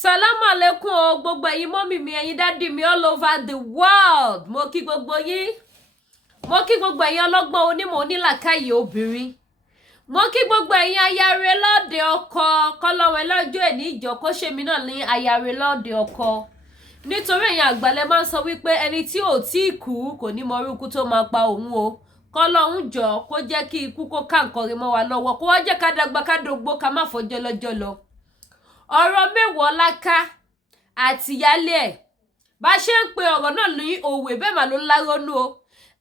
Salamu alaikum o gbogbo ẹ̀yin mọ́mì mi ẹ̀yin dádì mi all over the world. Mo kí gbogbo yín. Mo kí gbogbo ẹ̀yin ọlọ́gbọ́n onímọ̀ onílàkàyè obìnrin. Mo kí gbogbo ẹ̀yin ayare lóde ọkọ. Kọ́lọ́wẹ́ lọ́jọ́ ẹni ìjọ kó ṣe mí náà ní ayare lóde ọkọ. Nítorí ẹ̀yin àgbàlẹ̀ máa ń sọ wípé ẹni tí ò tí kú kò ní mọ orúkú tó máa pa òun o. Kọ́lọ́hun jọ kó jẹ́ kí ikú kó ká nǹkan rí mọ́ wa lọ́wọ́. Kó wá jẹ́ ká dàgbà ká dògbó ká má fọjọ́ lọ́jọ́ lọ. Ọ̀rọ̀ Mewaloka Ati Iya ẹ̀ bá ṣe ń pe ọ̀rọ̀ náà ní òwe bẹ́ẹ̀ mà ló ń lárónú o.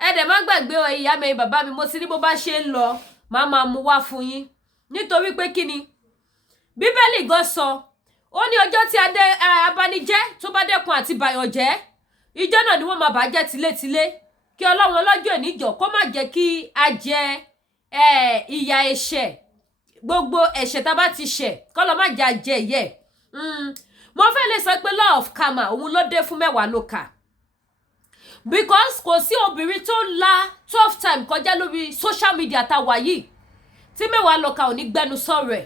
Ẹ dẹ̀ má gbàgbé o ìyá mi bàbá mi mo ti ní bó bá ṣe ń lọ máa mú wá fún yín nítorí pé kí ni Bíbélì gan sọ ó ní ọjọ́ tí abanijẹ́ tó bá dẹ́kun àti bàyànjẹ́ ìjọ náà ni wọ́n máa bàjẹ́ tilétilé kí Ọlọ́run ọlọ́jọ́ ìníjọ kó má jẹ́ kí a jẹ ìyà ẹ̀ṣẹ̀ gbogbo ẹ̀ṣẹ̀ tá bá ti ṣẹ̀ kọ́lọ́ má jà jẹ yẹ mo fẹ́ lè sọ pé law of karma òun ló dé fún Mewaloka because kò sí obìnrin tó la tough time kọjá lórí social media tá wà yìí tí Mewaloka ò ní gbẹnu sọ̀rọ̀ ẹ̀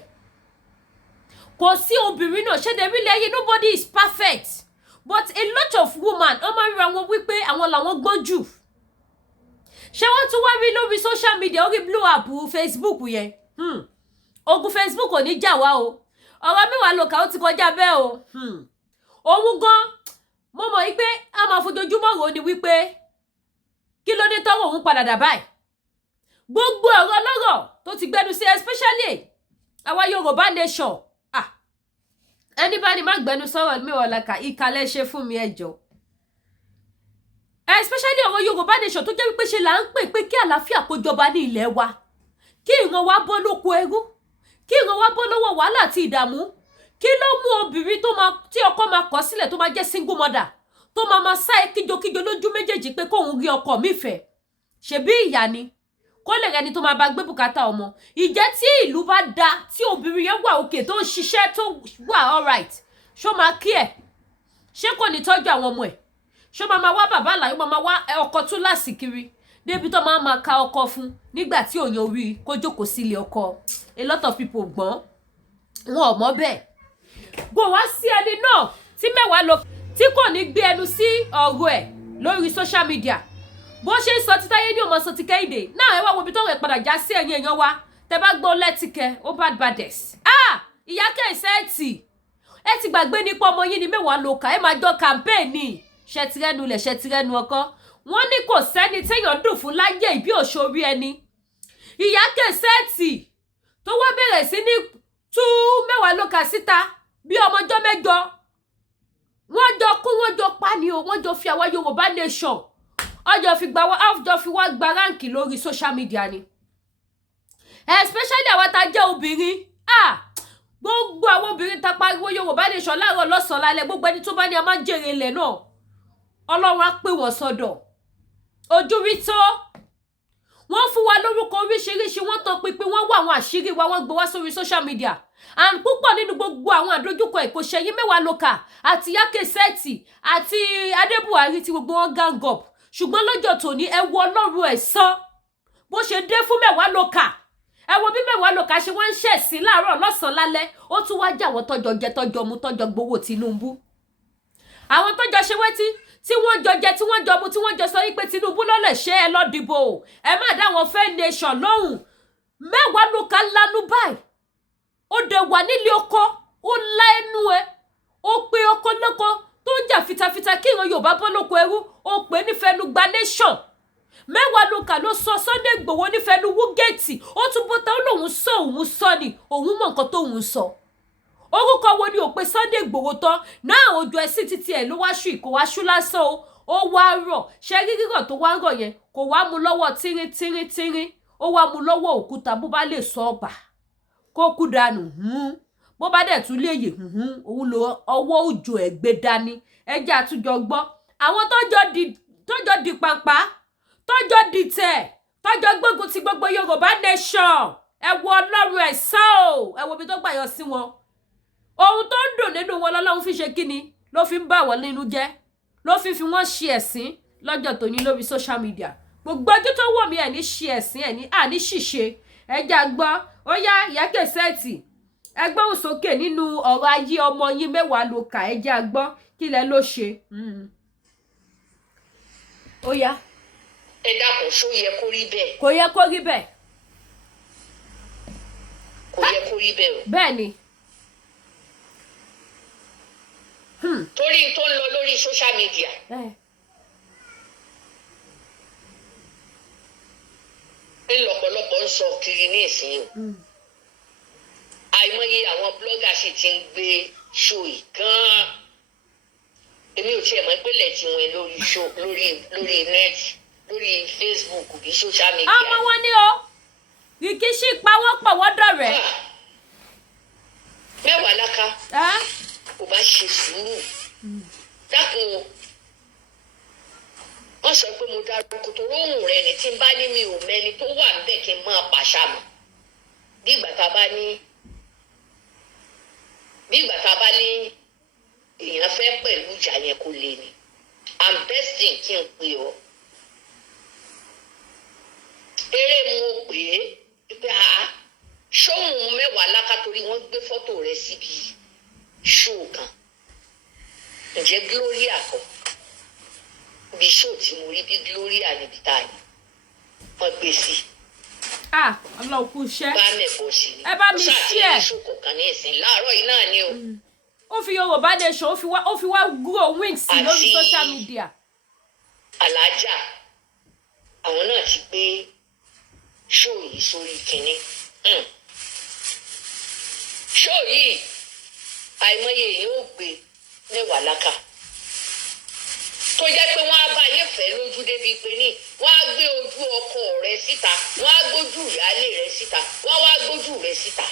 kò sí obìnrin náà ṣé dé rí lẹ́yìn nobody is perfect but a lot of women wọ́n máa ń ra wọn wípé àwọn làwọn gbọ́n jù ṣé wọ́n tún wá rí lórí social media orí blue app Facebook yẹn ogun Facebook ò ní jà wá o ọ̀rọ̀ Mewaloka ó ti kọjá bẹ́ẹ̀ o òun gan mo mọ̀ wípé a máa fojoojúmọ́ rò ní wípé kí ló dé tọ́wọ́ òun padà dà báyìí gbogbo ọ̀rọ̀ lọ́rọ̀ tó ti gbẹnu sí especially àwa Yorùbá nation ẹni bá ní má gbẹnu sọ̀rọ̀ Mewaloka ìkàlẹ̀ ṣe fún mi ẹjọ́ especially ọ̀rọ̀ Yorùbá nation tó jẹ́ wípé ṣe là ń pè pé kí àlàáfíà kó jọba ní ilẹ̀ wa kí ìran wa bọ́ lóko ẹrú kí ìran wa bọ́ lọ́wọ́ wàhálà àti ìdààmú kí ló mú obìnrin tí ọkọ máa kọ̀ sílẹ̀ tó máa jẹ́ single mother tó máa sá ẹ kíjokíjo lójú méjèèjì pé kóun rí ọkọ mi fẹ́ ṣebí ìyá ni kó lè rẹni tó máa bá gbé bùkátà ọmọ ìjẹ́ tí ìlú bá da tí obìnrin yẹn wà òkè tó ń ṣiṣẹ́ tó wà alright ṣó máa kí ẹ̀ ṣé kò ní tọ́jú àwọn ọmọ ẹ̀ ṣó máa wá bàbá àlàyé máa wá ọkọ tún láṣìkiri débi tó máa ka ọkọ fún nígbà tí òyìn orí kó jókòó sílé ọkọ a lot of people gbọ́n wọn ò mọ̀ bẹ́ẹ̀ bó wá sí ẹni náà tí Mewaloka tí kò ní gbé ẹnu sí ọ̀rọ̀ ẹ̀ lórí social media bó ṣe ń sọ ti Táyé ní ọmọ sọ ti Kẹ́hìndé náà ẹ wá wo ibi tó rẹ̀ padà já sí ẹ̀yìn èèyàn wa tẹ bá gbọ́ lẹ́tìkẹ́ ó bad baddest Iya Cassette ẹ ti gbàgbé nípa ọmọ yín ní Mewaloka ẹ máa jọ kàmpéènì ṣẹtirẹ́nu lẹ̀ ṣẹtirẹ́nu ọkọ wọ́n ní kò sẹ́ni téèyàn dùn fún láyé ìbí òṣòrí ẹni Iya Cassette tó wá bẹ̀rẹ̀ sí ní tú Mewaloka síta bí ọmọjọ́ mẹ́jọ wọ́n jọ kú wọ́n jọ pa ni o wọ́n jọ fi àwa Yorùbá nation ọjọ́ fi wá gba ráǹkì lórí social media ni especially àwa tá jẹ́ obìnrin gbogbo àwọn obìnrin tá pariwo Yorùbá nation láàárọ̀ lọ́sàn-án lálẹ́ gbogbo ẹni tó bá ní a máa ń jèrè ilẹ̀ náà Ọlọ́run á pè wọ́n sọ́dọ̀ ojú rí tó wọ́n fún wa lórúkọ oríṣiríṣi wọ́n tàn pinpin wọ́n wá àwọn àṣírí wa wọ́n gbé wá sórí social media and púpọ̀ nínú gbogbo àwọn àdójúkọ ìkòṣẹ́yìn Mewaloka àti Iya Cassette àti Adébùhárí tí gbogbo wọn gang up ṣùgbọ́n lọ́jọ́ tòní ẹ wo Ọlọ́run Ẹ̀san bó ṣe dé fún Mewaloka ẹ wo bí Mewaloka ṣe wọ́n ń ṣẹ̀sín láàárọ̀ lọ́sàn-án lálẹ́ ó tún wá jà wọ́n tọ́jọ́ jẹ tọ́jọ́ mu tọ́jọ́ gbowó Tinubu àwọn tọ́jọ́ ṣe wẹ́tí tí wọ́n jọ jẹ tí wọ́n jọ mu tí wọ́n jọ sọ wípé Tinubu ló lè ṣe ẹ lọ dìbò ẹ má dá wọn fẹ́ nation lóhùn Mewaloka lanu báyìí ó dẹ̀ wà nílé ọkọ ó lá ẹnu ẹ ó pe ọkọ lọ́kọ tó ń jà fitafita kí ìran Yorùbá bọ́ lóko ẹrú ó pè nífẹ̀ẹ́nu gba nation Mewaloka ló sọ Sunday Igboho nífẹ̀ẹ́nu wúgẹ́ẹ̀tì ó tún bọ́ta ó lóun sọ ni òun mọ̀ nǹkan tóun sọ orúkọ wo ni ò pé Sunday Igboho tán náà ojú ẹ sí títí ẹ ló wá ṣù ìkó wá ṣú lásán ó wá rọ̀ ṣe rírọ̀ tó wá rọ̀ yẹn kò wá mú lọ́wọ́ tírín ó wá mú lọ́wọ́ òkúta bó bá lè sọ ọba kó kú dànù bó bá dẹ̀ tún lè yè òun lo ọwọ́ òjò ẹ̀ gbé dání ẹjẹ́ àtújọ gbọ́ àwọn tọ́jọ́ di pàpà tọ́jọ́ di tẹ̀ tọ́jọ́ gbógun ti gbogbo Yorùbá nation ẹ wo Ọlọ́run Ẹ̀san o ẹ wo ibi tó gbà yọ sí wọn ohun tó ń dùn nínú wọn lọ́lọ́run fi ṣe kíni ló fi ń bà wọ́n nínú jẹ́ ló fi wọ́n ṣe ẹ̀sín lọ́jọ́ tòní lórí social media gbogbo ojú tó wọ̀ mí ẹ̀ ní ṣe ẹ̀sín ẹ̀ ní ṣìṣe ẹja gbọ́ ó yá Iya Cassette ẹgbẹ́ òsókè nínú ọ̀rọ̀ ayé ọmọ yín Mewaloka ẹ jẹ́ a gbọ́ kí lẹ ló ṣe. Ó yá. Ẹ dákun ṣó yẹ kó rí bẹ́ẹ̀. Kò yẹ kó rí bẹ́ẹ̀. Kò yẹ kó rí bẹ́ẹ̀ o. Bẹ́ẹ̀ ni. Torí tó ń lọ lórí social media. Ní lọ́pọ̀lọpọ̀ ń sọ kiri ní ìsìn o. Àìmọye àwọn blogger sì ti ń gbé show yìí gan-an. Èmi ò tiẹ̀ mọ̀ pé lẹ́tì wọn lórí show lórí net lórí Facebook bí social media. Ọmọ wọn ni o Rikishi pawọ́pọ̀ wọ́dọ̀ rẹ̀. Mewaloka kò bá ṣe sùúrù dákun o. Wọ́n sọ pé mo dárúkọ tó róhùn rẹ ni tí n bá ní mi ò mẹ́ni tó wà níbẹ̀ kí n máa pàṣà mọ́. Bí ìgbà tá a bá ní èèyàn fẹ́ pẹ̀lú ìjà yẹn kó lè ní. I'm besting kí n pè ọ́. Eré mo pè é pé ṣóhùn Mewaloka torí wọ́n gbé fọ́tò rẹ̀ síbi ṣóò kan. Ǹjẹ́ Gloria kọ́? Bí ṣóò tí mo rí bí Gloria níbi tá a ní wọ́n gbé sí. Ọlọ́run kú iṣẹ́. Bá mẹ́bọ̀ sí ni. Ẹ bá mi ṣí ẹ̀. Ṣó kọ̀ọ̀kan ní ìsìn láàárọ̀ yìí náà ni o. Ó fi Yorùbá Nation ó fi wá grow wings lórí social media. Alájà àwọn náà ti gbé ṣóò yìí sórí kínní. Ṣóò yìí àìmọye èèyàn ò gbé Mewaloka tó jẹ́ pé wọ́n á bá yín fẹ́ lójú débi pé ní wọ́n á gbé ojú ọkọ rẹ síta wọ́n á gbójú ìyáálé rẹ síta wọ́n wá gbójú rẹ síta.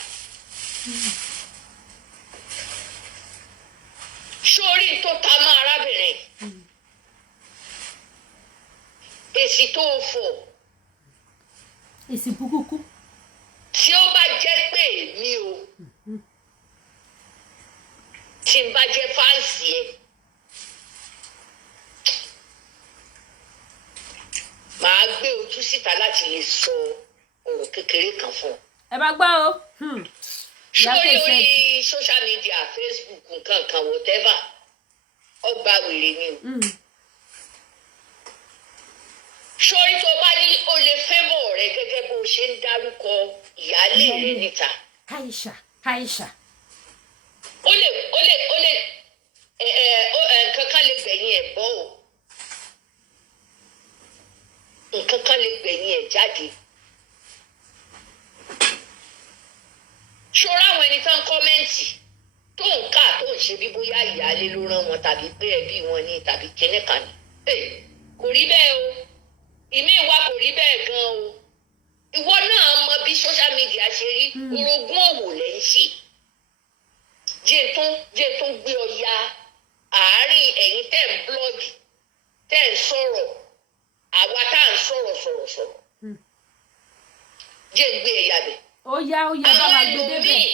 Sórí tó ta mọ́ arábìnrin èsì tó fọ̀. Èsì burúkú. Tí ó bá jẹ́ pé èmi o tí n bá jẹ́ fáǹsì ẹ̀ màá gbé ojú síta láti lè sọ ọ̀rọ̀ kékeré kan fún ọ. Ẹ bá gbọ́ o. Sórí orí social media Facebook nǹkan whatever ọgbà wèrè ni o. Sórí tó bá ní o lè favour rẹ gẹ́gẹ́ bó ṣe ń dárúkọ ìyáálé rẹ níta. Aisha. Ó lè nǹkan kan lè gbẹ̀yìn ẹ̀ bọ́ o. Nǹkan kan lè gbẹ̀yìn ẹ̀ jáde. Ṣọ́ra àwọn ẹni tán kọ́mẹ́ǹtì tó ń kà tó ń ṣe bí bóyá ìyáálé ló rán wọn tàbí pé ẹbí wọn ní tàbí kíní kan ní. Kò rí bẹ́ẹ̀ o. Ìmí ìwà kò rí bẹ́ẹ̀ gan o. Ìwọ náà mọ bí social media ṣe rí orogún òwò lẹ́ ń ṣe. Jẹ́ tó ń gbé ọ ya àárín ẹ̀yin tẹ́ ń blọ́ọ̀gì tẹ́ ń sọ̀rọ̀ àwa tá à ń sọ̀rọ̀. Jẹ́ ń gbé ẹ̀yà bẹ̀. Ó yá bá wa gbé débẹ̀.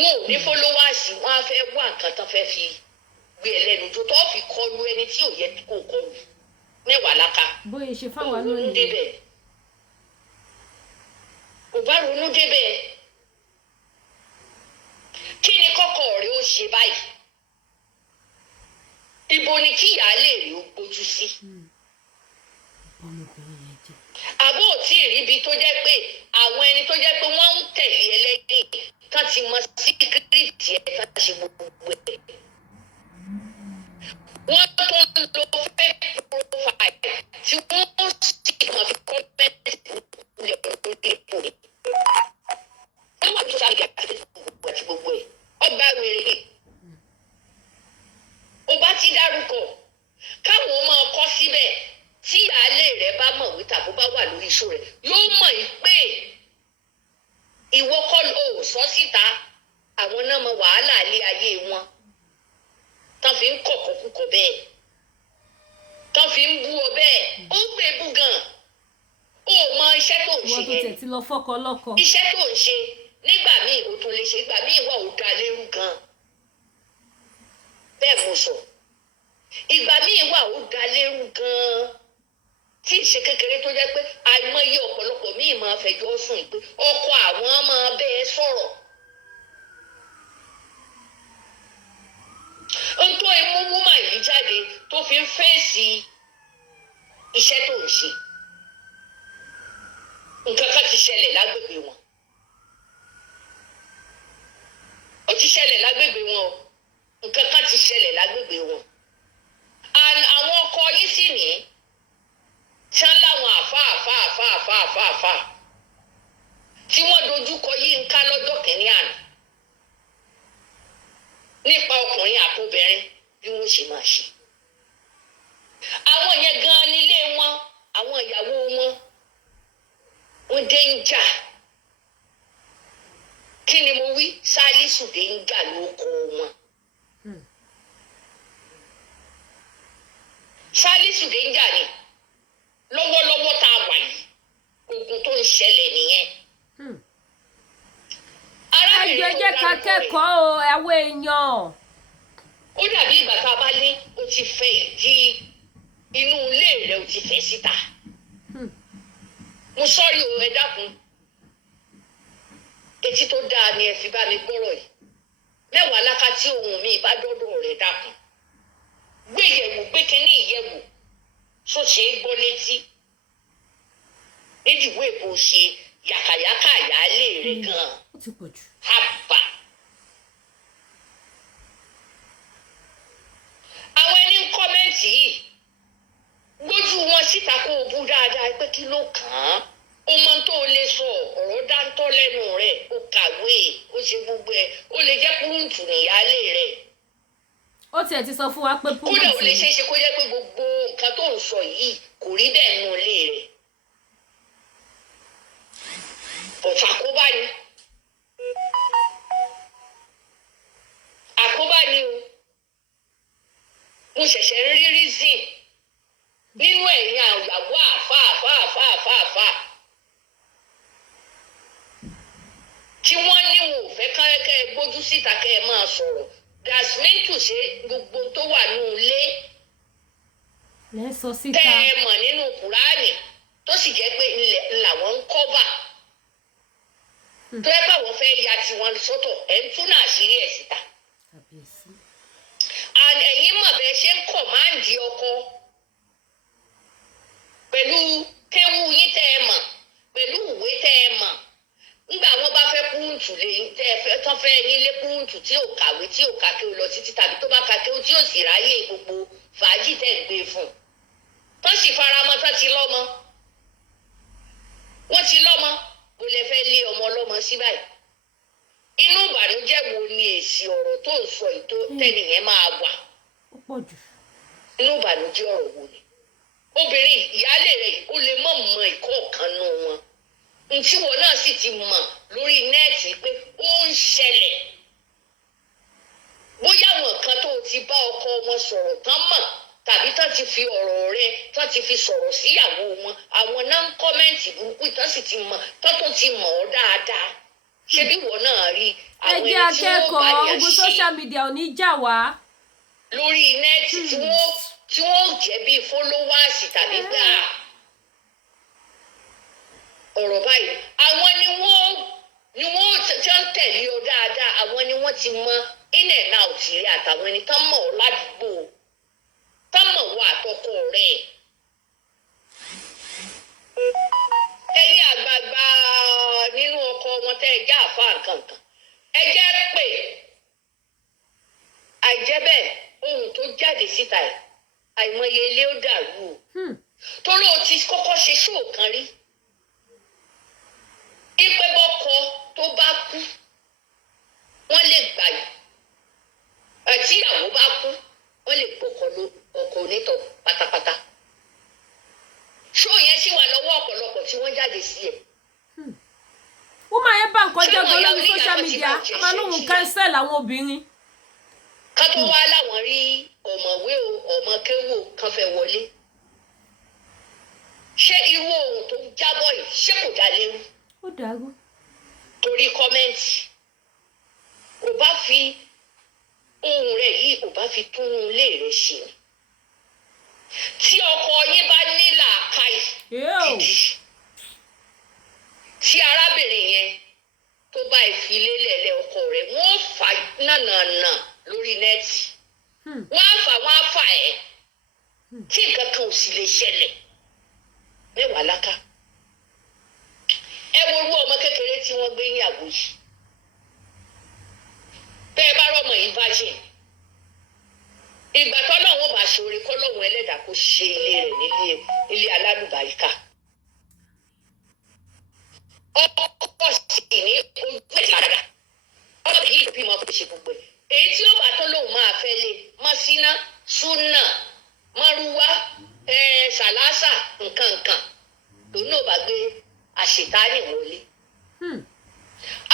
Wọn ò ní followers wọn á fẹ́ wá nǹkan tán fẹ́ fi gbé ẹlẹ́nu tó tó fi kọlu ẹni tí ò yẹ kó kọlu Mewaloka. Bóyá ṣe fáwọn lónìí. Kò bá ronú débẹ̀. Kí ni kọ́kọ́ rẹ̀ ó ṣe báyìí? Ibo ni kí ìyáálé rẹ̀ ó gbójú sí? Àbó ò tí ì ríbi tó jẹ́ pé àwọn ẹni tó jẹ́ pé wọ́n ń tẹ̀lé ẹlẹ́yìn tán ti mọ síkírìtì ẹ̀ tán ṣe gbogbo ẹ̀. Wọ́n tó ń lo fake profile tí wọ́n sì kàn fi kọ́mẹ́ntì lè lórí ipò ni. Wọ́n wà ní sọ́sà ìgbà àti gbogbo ẹ̀. Ọgbà wèrè. Ó bá ti dárúkọ káwọn máa kọ síbẹ̀ tí ìyáálé rẹ̀ bá mọ̀ wí tàbí bá wà lórí iṣu rẹ̀ yóò mọ̀ yìí pé ìwọ kọ́ ló sọ síta àwọn náà mọ wàhálà ilé ayé wọn tán fi ń kọ̀kọ́ kúkọ bẹ́ẹ̀ tán fi ń bú ọ bẹ́ẹ̀ ó gbé bú gan ó mọ iṣẹ́ tó ń ṣe yẹn wọ́n tó tẹ̀ tí lọ fọ́kọ lọ́kọ. iṣẹ́ tó ń ṣe nígbà míì ó tún lè ṣe ìgbà míì wà ó dá lérú gan bẹ́ẹ̀ mo sọ ìgbà míì wà ó dá lérú gan tí ìṣe kékeré tó jẹ́ pé àìmọye ọ̀pọ̀lọpọ̀ míì míì máa fẹjọ́ sùn pé ọkọ àwọn máa bẹ́ẹ̀ sọ̀rọ̀. n tó imú wúmà yìí jáde tó fi ń fèsì iṣẹ́ tó ń ṣe nǹkan kan ti ṣẹlẹ̀ lágbègbè wọn. ó ti ṣẹlẹ̀ lágbègbè wọn o nǹkan kan ti ṣẹlẹ̀ lágbègbè wọn. àwọn ọkọ yín sì ní tí wọ́n láwọn àfáà tí wọ́n dojú kọ Yínká lọ́jọ́ kìíní àná nípa ọkùnrin àtobìnrin bí wọ́n ṣe máa ṣe. àwọn yẹn gan-an nílé wọn àwọn ìyàwó wọn wọ́n dé ń jà. kí ni mo wí? Sálísù dé ń jà lóko wọn. Sálísù dé ń jà ni lọ́wọ́lọ́wọ́ tá a wà yìí ogun tó ń ṣẹlẹ̀ nìyẹn. ẹgbẹ́ jẹ́ ká kẹ́kọ̀ọ́ o àwọn èèyàn. ó dàbí ìgbà tá a bá ní o ti fẹ́ ìdí inú ilé rẹ o ti fẹ́ síta. mo sọ́rí o ẹ dákun etí tó dáa ni ẹ fi bá mi gbọ́rọ̀ yìí mẹ́wàá lákàtí ohun mi bá dọ́dọ̀ rẹ̀ dákun gbé yẹ̀wò gbé kínní ìyẹ̀wò tó ṣe é gbọ́ létí nídìíwò èbó ṣe yàkàyàkà àyálé rẹ̀ gan-an hábà. àwọn ẹni ń kọ́mẹ́ǹtì yìí gbójú wọn síta kó o bú dáadáa pé kí ló kàn án ó mọ tó o lè sọ ọ̀rọ̀ dáńtọ́ lẹ́nu rẹ̀ ó kàwé ó ṣe gbogbo ẹ̀ ó lè jẹ́ kúrúǹtù níyálé rẹ̀. ó tiẹ̀ ti sọ fún wa pé kúrúǹtù. kódà ó lè ṣeé ṣe kó jẹ́ pé gbogbo nǹkan tó ń sọ yìí kò rí bẹ́ẹ̀ nù ilé rẹ̀. ọ̀tọ̀ àkóbá ni àkóbá ni o mo ṣẹ̀ṣẹ̀ rí reason nínú ẹ̀yìn àyàwó àfáà tí wọ́n ní wọn ò fẹ́ kẹ́ gbójú síta kẹ́ ẹ máa sọ̀rọ̀ dasmintu ṣe gbogbo tó wà ní ilé tẹ́ ẹ mọ̀ nínú kùránì tó sì jẹ́ pé làwọn ń kọ́bà tó yẹ pé àwọn fẹ́ ya tiwọn sọ́tọ̀ ẹ̀ ń tún náà àṣírí ẹ̀ síta. ẹ̀yin mọ̀ bẹ́ẹ̀ ṣe ń kọ̀máǹdì ọkọ pẹ̀lú kéwú yín tẹ́ ẹ mọ̀ pẹ̀lú ìwé tẹ́ ẹ mọ̀ nígbà wọn bá fẹ́ kúrúǹtù lè tẹ́ ẹ fẹ́ tán fẹ́ yín lé kúrúǹtù tí ò kàwé tí ò kàké lọ títí tàbí tó bá kàké tí ò sì ráyè gbogbo fàájì tẹ́ ń gbé fún un tán sì faramọ́ tán ti lọ́mọ wọ́n ti lọ́mọ bó lè fẹ́ lé ọmọ ọlọ́mọ sí báyìí inú ìbànújẹ́ wo ni èsì ọ̀rọ̀ tó ń sọ ètò tẹ́nìyẹn máa wà inú ìbànújẹ́ ọ̀rọ̀ wo ni obìnrin ìyáálé rẹ̀ ó lè mọ̀ mọ ìkọ́ ọ̀kan nù wọn ntí wọn náà sì ti mọ̀ lórí nẹ́ẹ̀tì pé ó ń ṣẹlẹ̀ bóyá àwọn kan tó ti bá ọkọ wọn sọ̀rọ̀ tán mọ̀ tàbí tán ti fi ọ̀rọ̀ rẹ̀ tán ti fi sọ̀rọ̀ síyàwó wọn àwọn náà ń kọ́mẹ́ǹtì burúkú tán sì ti mọ̀ tán tó ti mọ̀ ọ́ dáadáa ṣé bí wọn náà rí àwọn ẹni tí wọ́n bá yàn ogun social media ò ní jà wá. lórí nẹ́ẹ̀tì tí wọ́n jẹ́ bíi fọ́lọ́wàsì tàbí gbà ọ̀rọ̀ báyìí àwọn ni wọ́n tí wọ́n tẹ̀lé ọ dáadáa àwọn ni wọ́n ti mọ in and out rẹ̀ àtàwọn ẹni tán mọ̀ ọ́ ládùúgbò tán mọ̀ wọ àtọkọ rẹ̀. ẹ̀yin àgbààgbà nínú ọkọ wọn tẹ́ ẹ já àfa nǹkankan ẹ jẹ́ pé àìjẹ́ bẹ́ẹ̀ ohun tó jáde síta ẹ̀ àìmọye ilé ó dàrú o torí o ti kọ́kọ́ ṣe ṣóò kan rí ipe bọ́kọ tó bá kú wọ́n lè gbà yìí àti ìyàwó bá kú wọ́n lè gbọ́kọ ọkọ onítọ̀ pátápátá ṣóò yẹn sì wà lọ́wọ́ ọ̀pọ̀lọpọ̀ tí wọ́n jáde sí ẹ̀. wọ́n máa ń bá nǹkan jẹ́ gan lórí social media a máa lóhun cancel àwọn obìnrin. ká tó wá láwọn rí ọ̀mọ̀wé o ọ̀mọ̀kéwò kan fẹ́ wọlé ṣé irú ohun tó jábọ̀ yìí ṣé kò dá léwu. ó dàrú. torí kọ́mẹ́ǹtì kò bá fi ohun rẹ̀ yìí kò bá fi tún ilé rẹ̀ ṣe tí ọkọ yín bá ní làákàyè gidi nànànà lórí nẹ́ẹ̀tì wọ́n á fà ẹ́ tí nǹkan kan ò sì lè ṣẹlẹ̀ Mewaloka ẹ wo irú ọmọ kékeré tí wọ́n gbé yàgò yìí bẹ́ẹ̀ bá rọ́mọ yìí virgin ìgbà tọ́lọ́wọ́n bá ṣoore kọ́lọ́wọ́n ẹlẹ́dàá kó ṣe ilé rẹ̀ nílé ilé alálùbáríkà ọkọ sì ní ojú ìlànà ọkọ yìí bímọ kò ṣe gbogbo ẹ̀ èyí tí ó bá tó lóun máa fẹ́ lé mọ́sínà súnà mọ́rúwá ṣàlásà nǹkan lòun náà bá gbé àṣetánì wọlé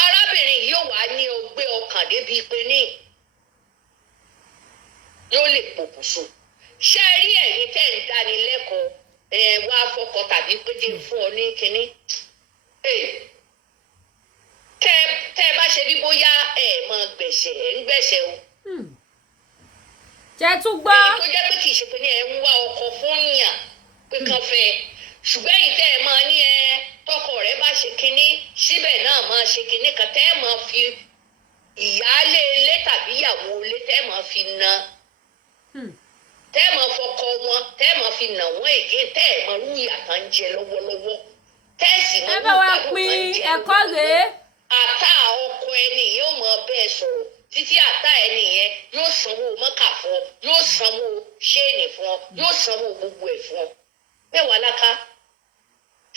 arábìnrin yóò wá ní ọgbẹ́ ọkàn débi pé ní yóò lè pokùnso ṣé rí ẹ̀yin tẹ́ ń dáni lẹ́kọ̀ọ́ wá fọkọ tàbí péjì fún ọ ní kínní tẹ́ bá ṣe bí bóyá mọ gbẹ̀ṣẹ̀ ń gbẹ̀ṣẹ̀ o. jẹ́ tún gbọ́. èyí tó jẹ́ pé kì í ṣe pé ní ń wá ọkọ fún yàn pé kan fẹ́ ṣùgbọ́n èyí tẹ́ máa ní tọkọ rẹ bá ṣe kínní síbẹ̀ náà máa ṣe kínní kan tẹ́ máa fi ìyáálé ilé tàbí ìyàwó ilé tẹ́ máa fi na tẹ́ máa fọkọ wọn tẹ́ máa fi nà wọ́n ègé tẹ́ máa rú ìyàtọ̀ ń jẹ lọ́wọ́lọ́wọ́ tẹ́ sì máa rú ìgbàlù kan jẹ ẹ̀kọ́ rèé. àtà ọkọ ẹni yóò mọ bẹ́ẹ̀ sọ̀rọ̀ títí àtà ẹni yẹn yóò sanwó mọ́kà fún ọ yóò sanwó ṣéènì fún ọ yóò sanwó gbogbo ẹ̀ fún ọ Mewaloka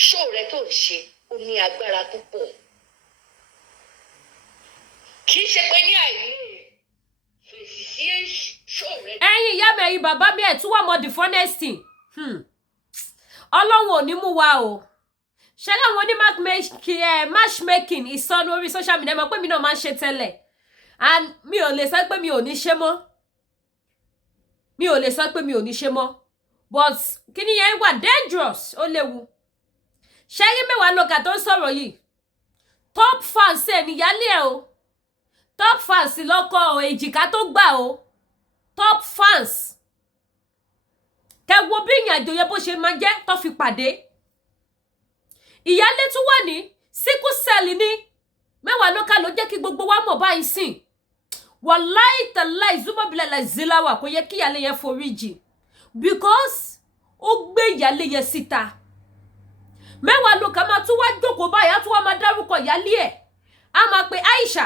ṣó rẹ tó ń ṣe ó ní agbára púpọ̀ kì í ṣe pé ní àìlè fèsì sí ṣó rẹ. ẹ̀yin ìyá mi ẹ̀yin bàbá mi ẹ̀ tún wà mọ́ the funnest thing ọlọ́run ò ní mú wa o ṣe láwọn ní matchmaking ìsọnù orí social media mọ̀ pé mi náà máa ń ṣe tẹ́lẹ̀ and mi ò lè sọ pé mi ò ní ṣe mọ́ but kíni yẹn wà dangerous ó léwu ṣe rí Mewaloka tó ń sọ̀rọ̀ yìí top fans ẹ̀ níyálé ẹ̀ o top fans lọ́kọ èjìká tó gbà o top fans kẹwo bí ìrìnàjò yẹn bó ṣe máa jẹ́ tó fi pàdé ìyálé tún wà ní sickle cell ní Mewaloka ló jẹ́ kí gbogbo wa mọ̀ báyìí sìn wàláì tàláì zúmọ̀bìlẹ̀ zilawa kò yẹ kí ìyálé yẹn forí jì because ó gbé ìyálé yẹn síta Mewaloka máa tún wá jókòó báyìí á tún wá máa dárúkọ ìyálé ẹ̀ á máa pe Aisha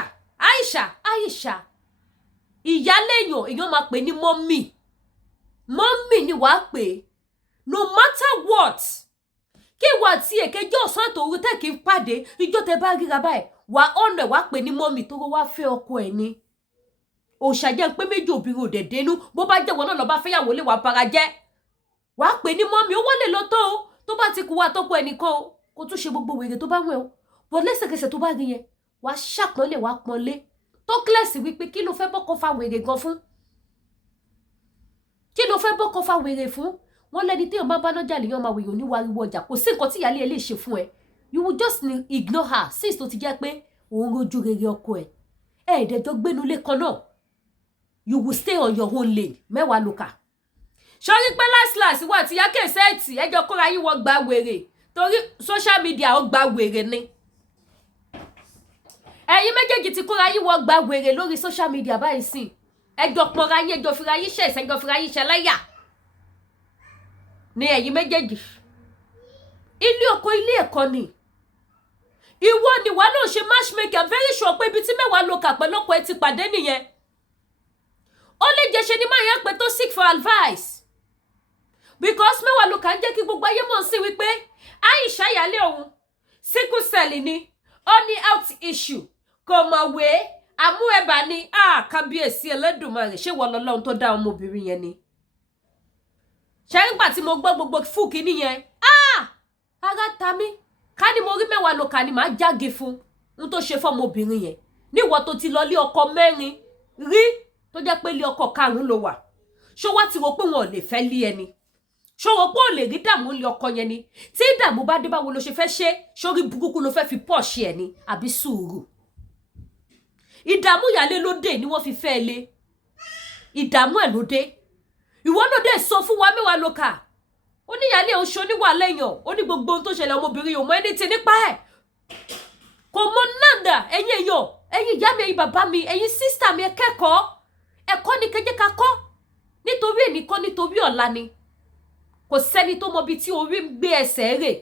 ìyálé èèyàn máa pè ní mọ́mì ni wàá pè no matter what kí ìwà tí èkejì ọ̀sán àtòru tẹ́ kí n pàdé ìjọ tẹ bá ríra báyìí wà ọ̀nà ẹ̀ wá pè ní mọ́mì tó wá fẹ́ ọkọ ẹ̀ ni òṣàjẹ́ pé méjì obìnrin ò dẹ̀ dénú bó bá jẹ́wọ́ náà lọ bá fẹ́yàwó lè wà bara jẹ́ wà á pè ní mọ́mì ó wọlé lọ tó o tó bá ti kú wa tọ́kọ ẹnìkan o kó tún ṣe gbogbo wèrè tó bá wẹ̀ o bọ́ lẹ́sẹ̀kẹsẹ̀ tó bá rí yẹn wà á ṣàpọ́nlé wà á pọ́nlé tó kílẹ̀sì wípé kí ló fẹ́ bọ́kọ fa wèrè gan fún kí ló fẹ́ bọ́kọ fa wèrè fún wọ́n lẹ́ni tí ọmọ abánájà lèyàn máa wèrè oníwàríwọ̀ ọjà kò sí nǹkan tí ìyálé ẹ lè ṣe fún ẹ you will just ignore her since tó ti jẹ́ pé òun rojú rere ọkọ ẹ ẹ̀ẹ́dẹ̀jọ́ gbénulé kan náà you will stay on your own lane Mewaloka sọrí pé last wà tí Iya Cassette ẹjọ́ kóra yín wọ́n gba wèrè torí social media ó gba wèrè ni ẹ̀yin méjèèjì ti kóra yín wọ́n gba wèrè lórí social media báyìí sìn ẹjọ́ pọnra yín ẹjọ́ fira yín ṣẹ̀ṣẹ̀ ẹjọ́ fira yín ṣẹlẹ́yà ní ẹ̀yin méjèèjì ilé ọkọ ilé ẹ̀kọ́ ni ìwọ ni wà náà ṣe matchmaker very sure pé ibi tí Mewaloka pẹ̀lú ọkọ ẹ ti pàdé nìyẹn ó lè jẹ́ ṣe ni máa yẹn pé tó seek for advice because Mewaloka ń jẹ́ kí gbogbo ayé mọ̀ sí wípé Aisha ìyálé òun sickle cell ni ó ní health issue kò mọ̀ wé àmú ẹ̀bà ni kábíyèsí Ẹlẹ́dùmarè ṣé wọ́n lọ́lọ́run tó dá ọmọbìnrin yẹn ni ṣe nígbà tí mo gbọ́ gbogbo fúùkì nìyẹn ara ta mí ká ní mo rí Mewaloka ni màá jáde fún un tó ṣe fọmọbìnrin yẹn níwọ tó ti lọ lé ọkọ mẹ́rin rí tó jẹ́ pé lé ọkọ karùn-ún ló wà ṣó wá ti rò pé wọn ò lè fẹ́ lé ẹni ṣó rò pé ò lè rí dààmú lé ọkọ yẹn ni tí dààmú bá dé báwo ló ṣe fẹ́ ṣe sórí burúkú ló fẹ́ fi pọ̀ ṣe ẹ̀ ni àbí sùúrù ìdààmú ìyálé ló dé ni wọ́n fi fẹ́ lé ìdààmú ẹ̀ ló dé ìwọ náà dé sọ fún wa Mewaloka ó ní ìyálé òun ṣe oníwà lẹ́yìn ó ní gbogbo ohun tó ṣẹlẹ̀ ọmọbìnrin yòó mọ ẹni tí nípa ẹ̀ kò mọ nàdà ẹ̀yin èèyàn ẹ̀yin ìyá mi, ẹ̀yin bàbá mi, ẹ̀yin sister mi, ẹ kẹ́kọ̀ọ́. Ẹ̀kọ́ ni kẹ́ jẹ́ ká kọ́. Nítorí èní kọ́, nítorí ọ̀la ni. Kò sẹ́ni tó mọ bí tí orí ń gbé ẹsẹ̀ rè.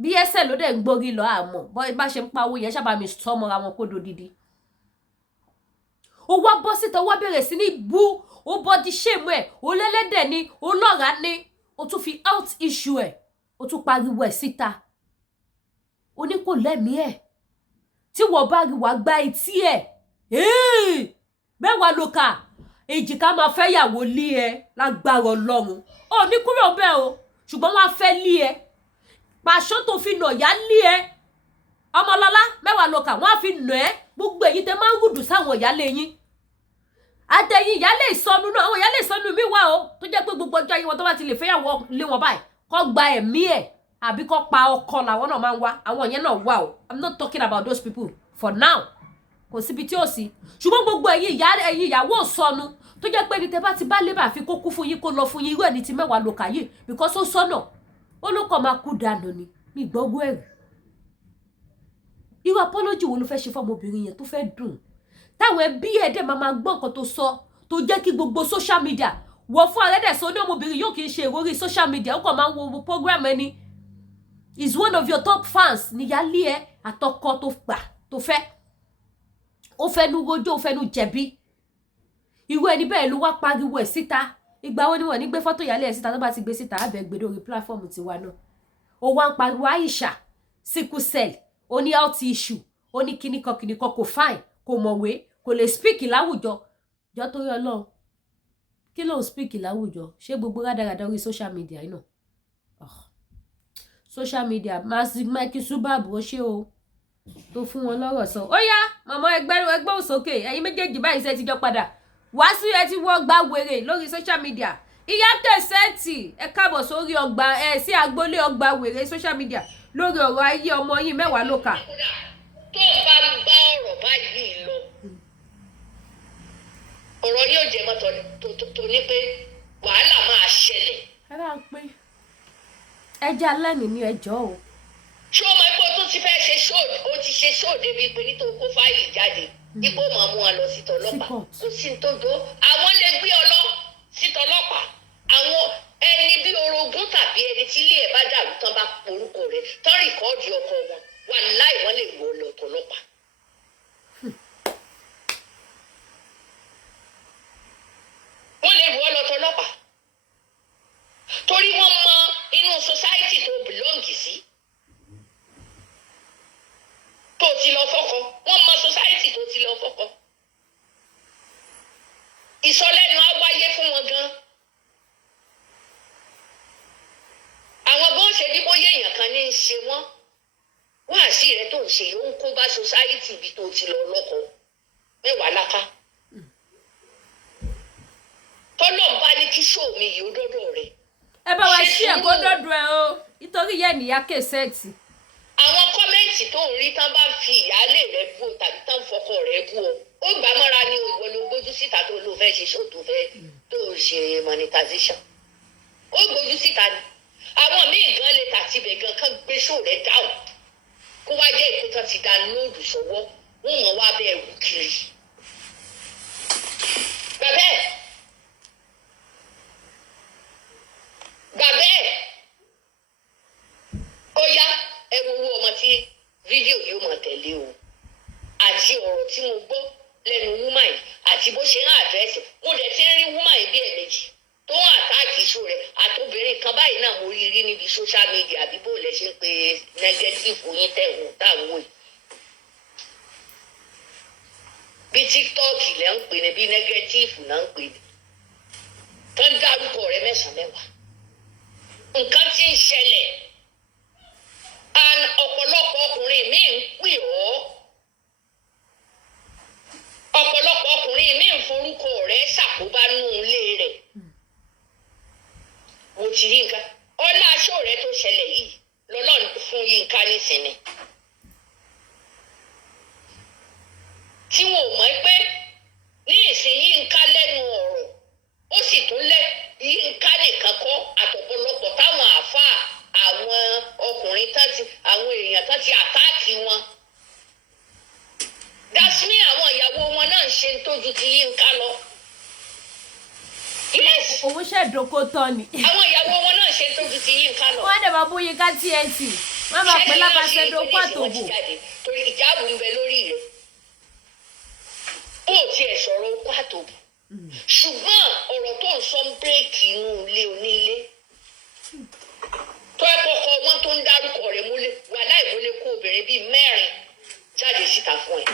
Bí ẹsẹ̀ ló dẹ̀ ń gborí lọ àmọ́. Bọ́ bá ṣe ń pa owó yẹn ṣábà mi sọ mọ́ra wọn kó dodidi. Ó wá bọ́ síta, ó wá bẹ̀rẹ̀ sí ní bú, ó body shame ẹ̀, ó lẹ́lẹ́dẹ̀ ni, ó lọ́ra ni, ó tún fi health issue ẹ̀, ó tún pariwo ẹ̀ síta. Ó ní kò lẹ́mìí ẹ̀. Tí wọ́n bá rí wá gba etí ẹ̀. Mewaloka, èjìká máa fẹ́ yàwó lé ẹ lágbára Ọlọ́run. Ó ní kúrò bẹ́ẹ̀ o, ṣùgbọ́n wọ́n á fẹ́ lé ẹ. Pàṣọ tó fi nà yá lé ẹ. Ọmọlọ́lá, Mewaloka, wọ́n á fi nà ẹ́. Gbogbo èyí tẹ́ máa ń rùdù sáwọn ìyálé yín. Àtẹ̀yìn ìyálé ìsọnù náà, àwọn ìyálé ìsọnù mi wà o, tó jẹ́ pé gbogbo ọjọ́ ayé wọn tó bá ti lè fẹ́yàwó lé wọn báyìí, kó gba ẹ̀mí ẹ̀ àbí kó pa ọkọ làwọn náà máa ń wá. Àwọn yẹn náà wà o. I'm not talking about those people for now. Kò síbi tí ó sí. Ṣùgbọ́n gbogbo ẹ̀yin ìyàwó sọnù tó jẹ́ pé ní tẹ́ bá ti bá lébà fi kó kú fún yín, kó lọ fún yín, irú ẹni tí Mewaloka yìí, because ó sọnà. Ó ló kàn máa kú dànù ni. Mi gbọ́gbọ́ ẹ̀rù. Irú apology wo ló fẹ́ ṣe fọ́mọbìnrin yẹn tó fẹ́ dùn? Táwọn ẹbí ẹ̀ dẹ̀ máa gbọ́ nǹkan tó sọ, tó jẹ́ kí gbogbo social media wọ fún àrẹ́dẹ̀ sọ ní ọmọbìnrin yóò kì í ṣe ìwórí social media, ó kàn máa ń wo program ẹni. Is one of your top fans níyálé ẹ àtọkọ tó gbà tó fẹ́. Ó fẹ́nu rojọ́, ó fẹ́nu jẹ̀bi. Irú ẹni bẹ́ẹ̀ ló wá pariwo ẹ̀ síta. Ìgbà wo ni wọ́n ní gbé fọ́tò ìyálé ẹ̀ síta, tó bá ti gbé síta àbẹ̀ gbé lórí platform tiwa náà. Ó wá ń pariwo Aisha, sickle cell, ó ní health issue, ó ní kíníkan kò fine, kò mọ̀wé, kò lè speak láwùjọ. Jọ tó yọ Ọlọ́run. Kí ló ń speak láwùjọ? Ṣé gbogbo rádaràda orí social media yìí náà? Social media, Mike Subabu, ó ṣe o. Tó fún wọn lọ́rọ̀ sọ. Ó yá, màmá ẹgbẹ́ òsókè, ẹ̀yin méjèèjì báyìí ṣe ti jọ padà. Wàásù ẹ ti wọ́ Ogba Werey lórí social media. Iya Cassette, ẹ káàbọ̀ sórí sí agboolé Ogba Werey social media lórí ọ̀rọ̀ ayé ọmọ yín Mewaloka. Tó bá ọ̀rọ̀ báyìí lọ, ọ̀rọ̀ yóò jẹ́ mọ́ tó ní pé wàhálà máa ṣẹlẹ̀. Ẹ bá ń pín. Ẹja lẹ́nu ní ẹjọ́ o. Ṣé o mọ̀ pé o tún ti fẹ́ ṣe ṣóòdù? O ti ṣe ṣóòdù débi pé nítorí kó fáìlì jáde. Ipò máa mú wa lọ sí tọlọ́pàá. Kò sí tó dó. Àwọn lè gbé ọ lọ sí tọlọ́pàá. Àwọn ẹni bí orogún tàbí ẹni tí ilé ẹ̀ bá dàrú tán bá porúkọ rẹ̀ tán rìkọ́ọ̀dì ọkọ wọn. Wàláhì wọ́n lè wọ́ lọ tọlọ́pàá. Wọ́n lè wọ́ lọ tọlọ́pàá. Torí wọ́n mọ inú society tó bìlọ́ǹgì sí. Tó ti lọ fọ́kọ, wọ́n mọ society tó ti lọ fọ́kọ. Ìsọlẹ́nu á wáyé fún wọn gan. Àwọn gan ṣe bí bóyá èèyàn kan ní í ṣe wọ́n. Wáàsí rẹ tó ń ṣe ó ń kó bá society ibi tó ti lọ lọ́kọ. Mewaloka. Tọ́lọ̀ bá ní kí ṣó mi yìí ó dọ́dọ̀ rẹ̀. Ẹ bá wa ṣí ẹ̀kọ́ dọ́dọ̀ ẹ o, nítorí yẹn ní Iya Cassette. Àwọn kọ́mẹ́ǹtì tó ń rí tán bá fi ìyáálé rẹ̀ bú ọ tàbí tán fọkọ rẹ̀ bú ọ. Ó gbà mọ́ra ní ìwọ ló gbójú síta tó ló fẹ́ ṣe ṣó tó ṣe monetization. Ó gbójú síta ni. Àwọn míì gan lè tàtibẹ̀ gan kán gbé ṣó rẹ̀ dáhùn. Kó wá jẹ́ ìkó tán ti dá lóòdù sọ́wọ́, wọ́n mọ̀ wá bẹ́ẹ̀ rú kiri. Bàbẹ́ ó yá ẹ wo owó ọmọ tí fídíò yìí ó máa tẹ̀lé o àti ọ̀rọ̀ tí mo gbọ́ lẹ́nu wúmà yìí àti bó ṣe ń àdírẹ́sì mo dẹ̀ ti ń rí wúmà yìí bí ẹ̀ẹ̀mejì tó ń àtáàkì iṣu rẹ̀ àtobìnrin kan báyìí náà mo rí níbi social media àbí bó lẹ ṣe ń pe negative yín tẹ̀wọ̀n táwọn yìí bí TikTok lẹ́ ń pè ní bí negative náà ń pè ní tó ń dárúkọ rẹ̀ mẹ́sàn-án mẹ́wàá nǹkan tí ń ṣẹlẹ̀ and ọ̀pọ̀lọpọ̀ ọkùnrin mi ń pè ọ́ ọ̀pọ̀lọpọ̀ ọkùnrin mi ń forúkọ rẹ̀ ṣàkóbá nù ilé rẹ̀ mo ti rí nǹkan ọlá aṣọ rẹ̀ tó ṣẹlẹ̀ yìí lọ́lọ́run fún Yínká nísìnyí tí wọn ò mọ̀ pé ní ìsìn Yínká lẹ́nu ọ̀rọ̀ ó sì tún lẹ́ Yínká nìkan kọ́ àtọ̀pọ̀lọpọ̀ táwọn àáfàá àwọn ọkùnrin tán ti àwọn èèyàn tán ti àtáàkì wọn ti Yínká lọ. Yes. Òun ṣẹ̀dókó tán ni. Àwọn ìyàwó wọn náà ṣe tó ju ti Yínká lọ. Wọ́n dẹ̀ máa bú Yínká TNT. Wọ́n máa pẹ́ lábàṣẹ́dókó àtòbò. Torí ìjáàbù ń bẹ lórí rẹ̀. Ó tiẹ̀ sọ̀rọ̀ okó àtòbò. Ṣùgbọ́n ọ̀rọ̀ tó ń sọ ń bírèkì inú ilé onílé. Tó ẹ kọ́kọ́ wọn tó ń dárúkọ rẹ̀ múlẹ̀ wà láì múlẹ̀ kó obìnrin bíi 4 jáde síta fún ẹ.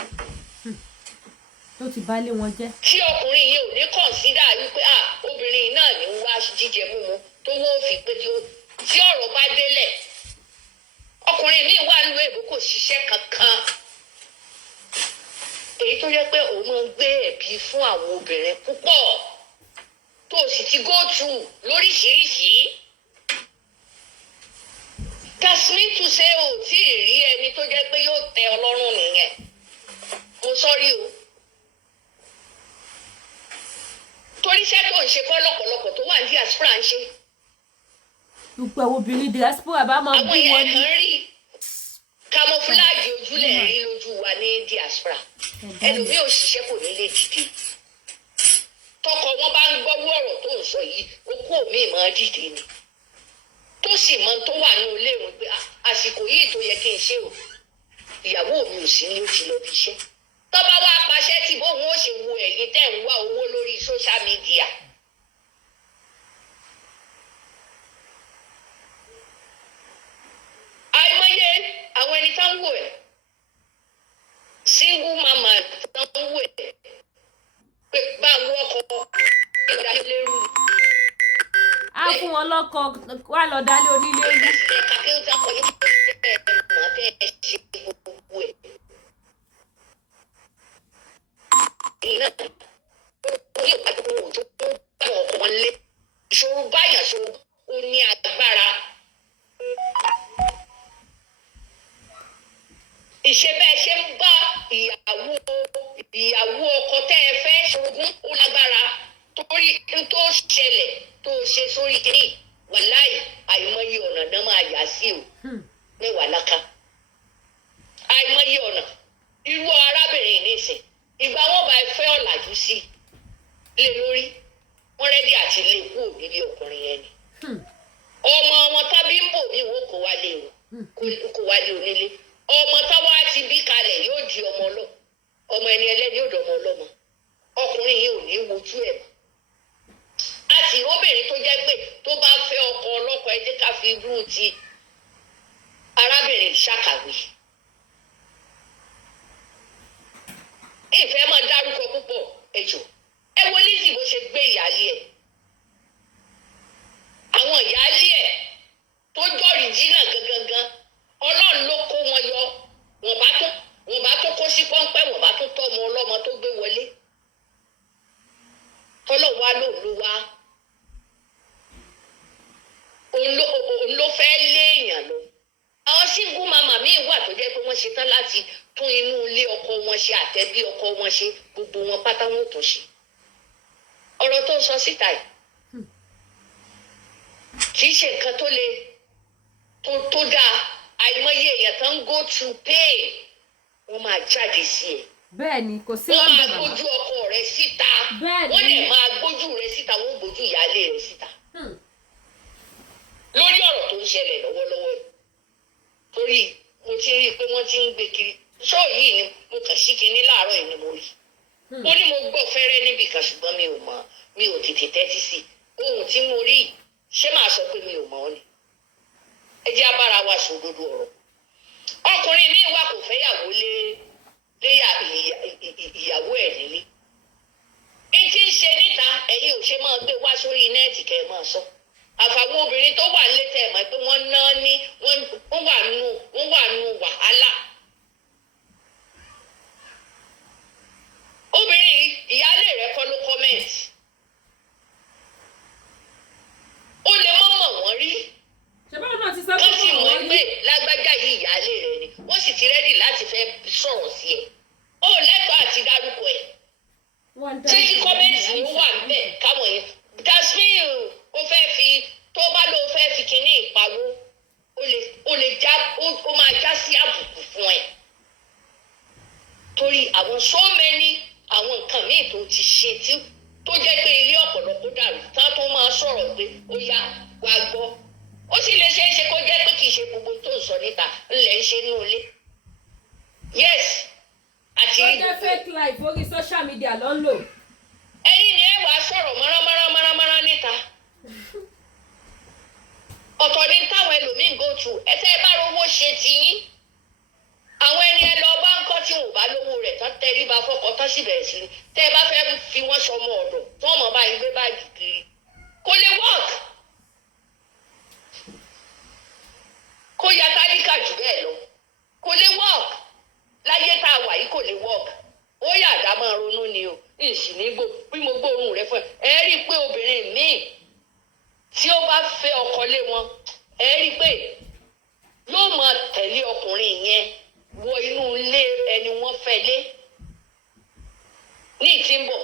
Tó ti bá lé wọn jẹ́. Tí ọkùnrin yìí ò ní kọ̀ǹsídà wípé obìnrin náà ní wá jíjẹ múmu tó wọ́n fi pé tí ọ̀rọ̀ bá délẹ̀. Ọkùnrin míì wà nínú èbó kò ṣiṣẹ́ kankan. Èyí tó yẹ pé òun máa ń gbé ẹ̀bí fún àwọn obìnrin púpọ̀ tó sì ti go through lóríṣiríṣi. Tasmin tún ṣe ò tí ì rí ẹni tó jẹ́ pé yóò tẹ́ Ọlọ́run nìyẹn. Mo sọ́rí o. Torí iṣẹ́ tó ń ṣe kọ́ lọ́pọ̀lọpọ̀ tó wà ní diaspora ń ṣe. Gbogbo àwọn obìnrin diaspora bá máa bí wọn ní. Àwọn èèyàn kan rí camouflage ojúlẹ̀ rí lójú wa ní diaspora. Ẹlòmíì òṣìṣẹ́ kò ní lè dìde. Tọkọ wọn bá ń gbọ́wọ́ ọ̀rọ̀ tó ń sọ yìí okú òmíì máa dìde ni. Tó sì mọ tó wà ní ilé ìwé pé àsìkò yìí tó yẹ kí n ṣe o. Ìyàwó mi ò sí ní ó ti lọ bí iṣẹ́. Tọ́ba wá paṣẹ tí bóun ó ṣe wo ẹ̀yin tẹ́ ń wá owó lórí social media. Àìmọye àwọn ẹni tá ń wò ẹ́ single mama tá ń wò ẹ́ pé bá ń wọ́kọ̀ ìdálérú. Á fún wọn lọ́kọ wá lọ dálé onílé rú. Ẹ̀ka kí ó dákọ̀ yóò tẹ́ ẹ̀ mọ́ tẹ́ ẹ ṣe gbogbo ẹ̀. Iná ó yẹ kó tó bá ọkọ̀ lé ìṣòro báyà ṣòro ó ní agbára. Ìṣe bẹ́ẹ̀ ṣe ń bá ìyàwó ọkọ tẹ́ ẹ fẹ́ ṣorogún ó lágbára torí tó ṣẹlẹ̀ tó ṣe sórí kìíní wàláì àìmọye ọ̀nà náà máa yà sí o mẹ́wàá láká. Àìmọye ọ̀nà irú arábìnrin nísìn ìgbà wọn bá fẹ́ ọ̀làjú sí lé lórí wọn rẹ́dí àti lè kú òbílẹ̀ ọkùnrin yẹn ni. Ọmọ wọn tábí ń bò mí wọn kò wálé onílé. Ọmọ táwa ti bí kalẹ̀ yóò di ọmọ ẹni ẹlẹ́ni yóò dọ̀mọ ọlọ́mọ. Ọkùnrin yìí ò ní wojú ẹ̀ mọ́. A sì róbìnrin tó jẹ́ pé tó bá fẹ́ ọkọ ọlọ́kọ ẹ jẹ́ ká fi irú ti arábìnrin ṣàkàwé. Ìfẹ́ máa dárúkọ púpọ̀ ẹjọ́. Ẹ wo Lizzy bó ṣe gbé ìyáálé ẹ̀. Àwọn ìyáálé ẹ̀ tó jọ́rìí jìnnà gangan. Ọlọ́run ló kó wọn yọ wọ́n bá tó kó sí pọ́npẹ́ wọ́n bá tó tọ́ ọmọ ọlọ́mọ tó gbé wọlé tọ́lọ́run wá ló wá òun ló fẹ́ léèyàn lọ. Àwọn single mama míì wà tó jẹ́ pé wọ́n ṣe tán láti tún inú ilé ọkọ wọn ṣe àtẹ̀bí ọkọ wọn ṣe gbogbo wọn pátá wọn ò tún ṣe. Ọ̀rọ̀ tó ń sọ síta yìí kì í ṣe nǹkan tó le tó dáa. Àìmọye èèyàn tó ń go through pain wọ́n máa jáde sí ẹ. Bẹ́ẹ̀ni kò sí wọ́n lọ́dọ̀ máa bàbá. gbójú ọkọ rẹ síta. Bẹ́ẹ̀ni. Wọ́n dẹ̀ máa gbójú rẹ síta wọ́n gbójú ìyáálé rẹ síta. Lórí ọ̀rọ̀ tó ń ṣẹlẹ̀ lọ́wọ́lọ́wọ́ yìí. Torí mo ti rí i pé wọ́n ti ń gbé kiri. Ṣó yìí ni mo kàn sí kinní láàárọ̀ yìí ni mo rí. Mo ní mo gbọ́ fẹ́rẹ́ níbì kan ṣùgbọ́n mi ò tètè tẹ́tí sí. Ohun tí mo rí ṣé màá sọ pé mi ò mọ̀ ọ́ ni. Ẹ jẹ́ abára wa sòdodo ọ̀rọ̀. Ọkùnrin míì wà kò fẹ́yàwó lé ìyàwó ẹ̀ nílé. Ní tí ń ṣe níta ẹ̀yin ò ṣe máa gbé wá sórí nẹ́ẹ̀tì kẹ́ ẹ máa sọ. Àfàwọn obìnrin tó wà létẹ̀ ẹ̀ mọ̀ pé wọ́n ná ní wọ́n wà nù wàhálà. Obìnrin ìyáálé rẹ̀ kọ́ ló kọ́mẹ̀ntì. Ó lè mọ̀ wọ́n rí. Wọ́n sì mọ̀ pé lágbájá yìí ìyáálé rẹ̀ ni. Wọ́n sì ti rẹ́dì láti fẹ́ sọ̀rọ̀ sí ẹ̀. Ó lẹ́tọ̀ọ́ àti dárúkọ ẹ̀. Ṣé kí kọ́mẹ́ǹtì ló wà níbẹ̀ káwọn yẹn? Tasmin ó fẹ́ fi tó bá ló fẹ́ fi kinní ìpawó ó máa já sí àbùkù fún ẹ. Torí àwọn so many àwọn nǹkan míì tó ti ṣe tí tó jẹ́ pé ilé ọ̀pọ̀lọpọ̀ dàrú tá tó máa sọ̀rọ̀ pé ó yá wá gbọ́ ó sì lè ṣeé ṣe kó jẹ́ pé kì í ṣe gbogbo tó ń sọ níta ńlẹ̀ ń ṣe nínú ilé yes àti ó jẹ́ fake life orí social media ló ń lò. ẹ̀yin ni ẹ wàá sọ̀rọ̀ márámárámárámárá níta ọ̀tọ̀ ni táwọn ẹlòmíín go through ẹsẹ̀ ẹ bá rówó ṣe tiyín àwọn ẹni ẹ lọ bá ń kọ́ tí wọn ò bá lówó rẹ̀ tán tẹríba fọkọ tán sì bẹ̀rẹ̀ sí ni tẹ́ ẹ bá fẹ́ fi wọ́n sọmọ ọ̀dọ̀ tí wọ́n mọ̀ bá yín gbé báàgì kiri kò lè work kó ya tálíkà jù bẹ́ẹ̀ lọ kò lè work láyé tá a wà yìí kò lè work ó yà dá máa ronú ni o ìsìn nígbò bí mo gbóòórùn rẹ fún ẹ rí i pé obìnrin míì tí ó bá fẹ́ ọkọ lé wọn ẹ rí i pé yóò máa tẹ̀lé ọkùnrin yẹn wọ inú ilé ẹni wọ́n fẹ́ lé ní ìtìǹbọ̀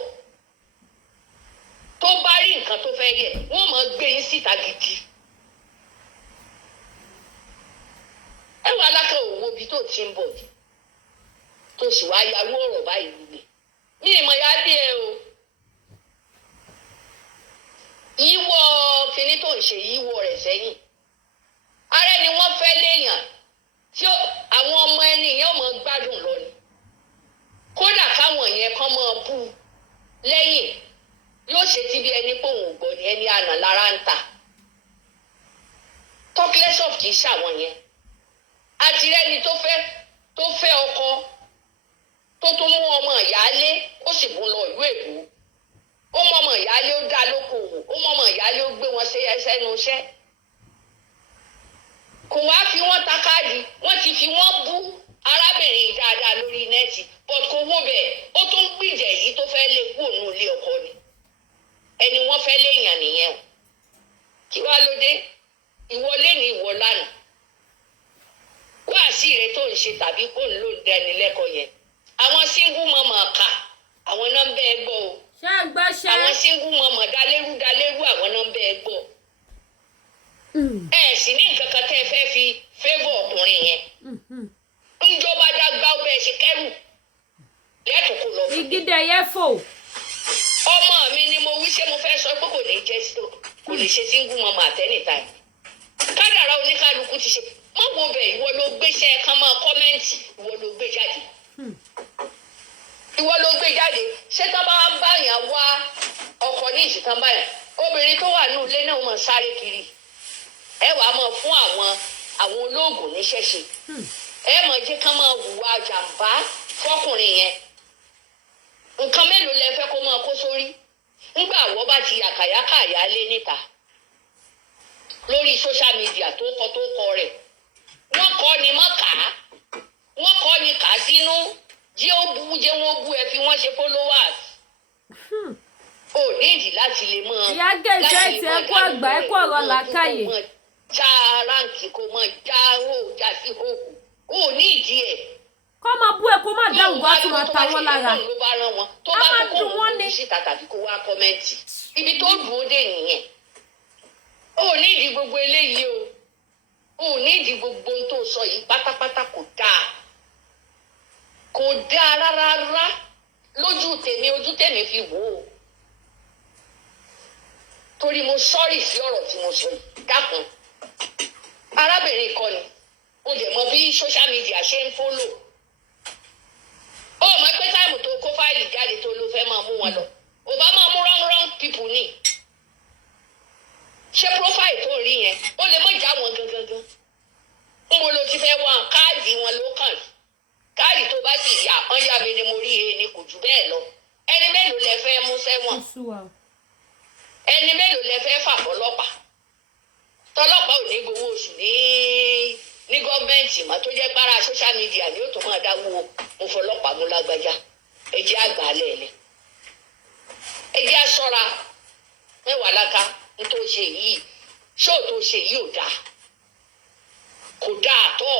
tó bá rí nǹkan tó fẹ́ yẹ wọ́n máa gbé yín síta gidi. ẹ wà lákà òwò bí tó ti ń bọ̀ jù tó sì wá yarú ọ̀rọ̀ báyìí lulẹ̀ ní ìmọ̀ ya dé ẹ o yíwọ kinní tó ń ṣe yíwọ rẹ̀ sẹ́yìn ààrẹ ni wọ́n fẹ́ léèyàn tí àwọn ọmọ ẹni yẹn mọ̀ gbádùn lọ ni kódà káwọn yẹn kàn mọ́ bú lẹ́yìn yóò ṣe tí bí ẹni pé òun ò gbọ́ ni ẹni àná lára ń tà talkless of kì í ṣàwọn yẹn àti rẹ́ni tó fẹ́ ọkọ tó tún mú ọmọ ìyáálé ó sì mú lọ ìlú èbó ó mọ ọmọ ìyáálé ó dá lókòwò ó mọ ọmọ ìyáálé ó gbé wọn sẹ́nu iṣẹ́ kò wá fi wọ́n ta káàdì wọ́n ti fi wọ́n bú arábìnrin dáadáa lórí nẹ́ẹ̀tì but kò wó bẹ́ẹ̀ ó tún gbìjẹ̀ yìí tó fẹ́ lé kúrò nínú ilé ọkọ ni ẹni wọ́n fẹ́ léèyàn nìyẹn o kí wàá ló dé ìwọlé ní ìwọ lánàá wáàsí rẹ tó ń ṣe tàbí kó ń lò ń dẹni lẹ́kọ̀ọ́ yẹn àwọn single mama kà àwọn náà ń bẹ ẹ gbọ́ o ṣé ń gbọ́ ṣe. àwọn single mama dalérú àwọn náà ń bẹ ẹ gbọ́ ẹ sì ní nǹkan kan tẹ́ ẹ fẹ́ fi favour ọkùnrin yẹn ńjọba dágbà ó bẹ́ẹ̀ ṣe kẹ́rù lẹ́tọ̀ọ́ kó lọ. ìgídẹ yẹ fò. ọmọ mi ni mo wí ṣé mo fẹ́ sọ pé kò ní jẹ́ kò lè ṣe single mama at any time kádàrá oníkálukú ti ṣe má wo bẹ̀ ìwọ ló gbéṣẹ́ ká máa kọ́mẹ́ǹtì ìwọ ló gbé jáde ṣé tá bá ń báyàn wá ọkọ ní ìṣìkan báyàn obìnrin tó wà ní ilé náà máa sáré kiri ẹ wàá máa fún àwọn olóògùn níṣẹ́ ṣe ẹ máa jẹ́ ká máa hùwà jàǹbá fọkùnrin yẹn nǹkan mélòó lẹ fẹ́ kó máa kó sórí nígbà àwọ̀ bá ti yàkàyàkà lé níta lórí social media tó kọ rẹ̀ wọ́n kọ́ ni mọ́ kà á wọ́n kọ́ ni kà á sínú jẹ́ wọ́n bú ẹ fi wọ́n ṣe followers ò nídìí láti lè mọ ìyá gẹ̀ẹ́sẹ̀ tí ẹ kú àgbà ẹ kú ọ̀rọ̀ làákàyè já ráǹkì kó mọ já já sí òkú ò nídìí ẹ̀. kọ́ máa bú ẹ kó má dáhùn bá tún máa ta wọ́n lára tó bá tó kó wọn ní síta tàbí kó wá kọ́mẹ́ǹtì ibi tó dùn ó dé nìyẹn ò nídìí gbogbo eléyìí o ò nídìí gbogbo ohun tó sọ yìí pátápátá kò dáa rárá lójú tèmi ojú tèmi fi wò ó torí mo sọ́ọ̀rì sí ọ̀rọ̀ tí mo sọ yìí dákun arábìnrin kan ni o dẹ̀ mọ bí social media ṣe ń fọ́lò ó mọ pé táìmù tó kó fáìlì jáde tó ló fẹ́ máa mú wọn lọ ò bá máa mú wrong people ní ṣé profile tó rí yẹn ó lè má já wọn gangan ń bo ló ti fẹ́ wọn káàdì wọn ló kàn káàdì tó bá sì yà ọ́n yá mi ni mo rí he ni kò jù bẹ́ẹ̀ lọ ẹni mélòó lẹ fẹ́ mú sẹ́wọ̀n ẹni mélòó lẹ fẹ́ fà fọlọ́pàá tọlọ́pàá ò ní gbowó oṣù ní gọ́ọ̀mẹ̀ntì mọ́ tó jẹ́ para social media ni ó tó máa dáwó mo fọlọ́pàá mú lágbájá ẹ jẹ́ àgbà lẹ́ẹ̀lẹ́ ẹ jẹ́ aṣọ́ra mẹ́wàá láká nítorí ṣe yìí ṣó tó ṣe yìí ò dáa kò dáa tọ́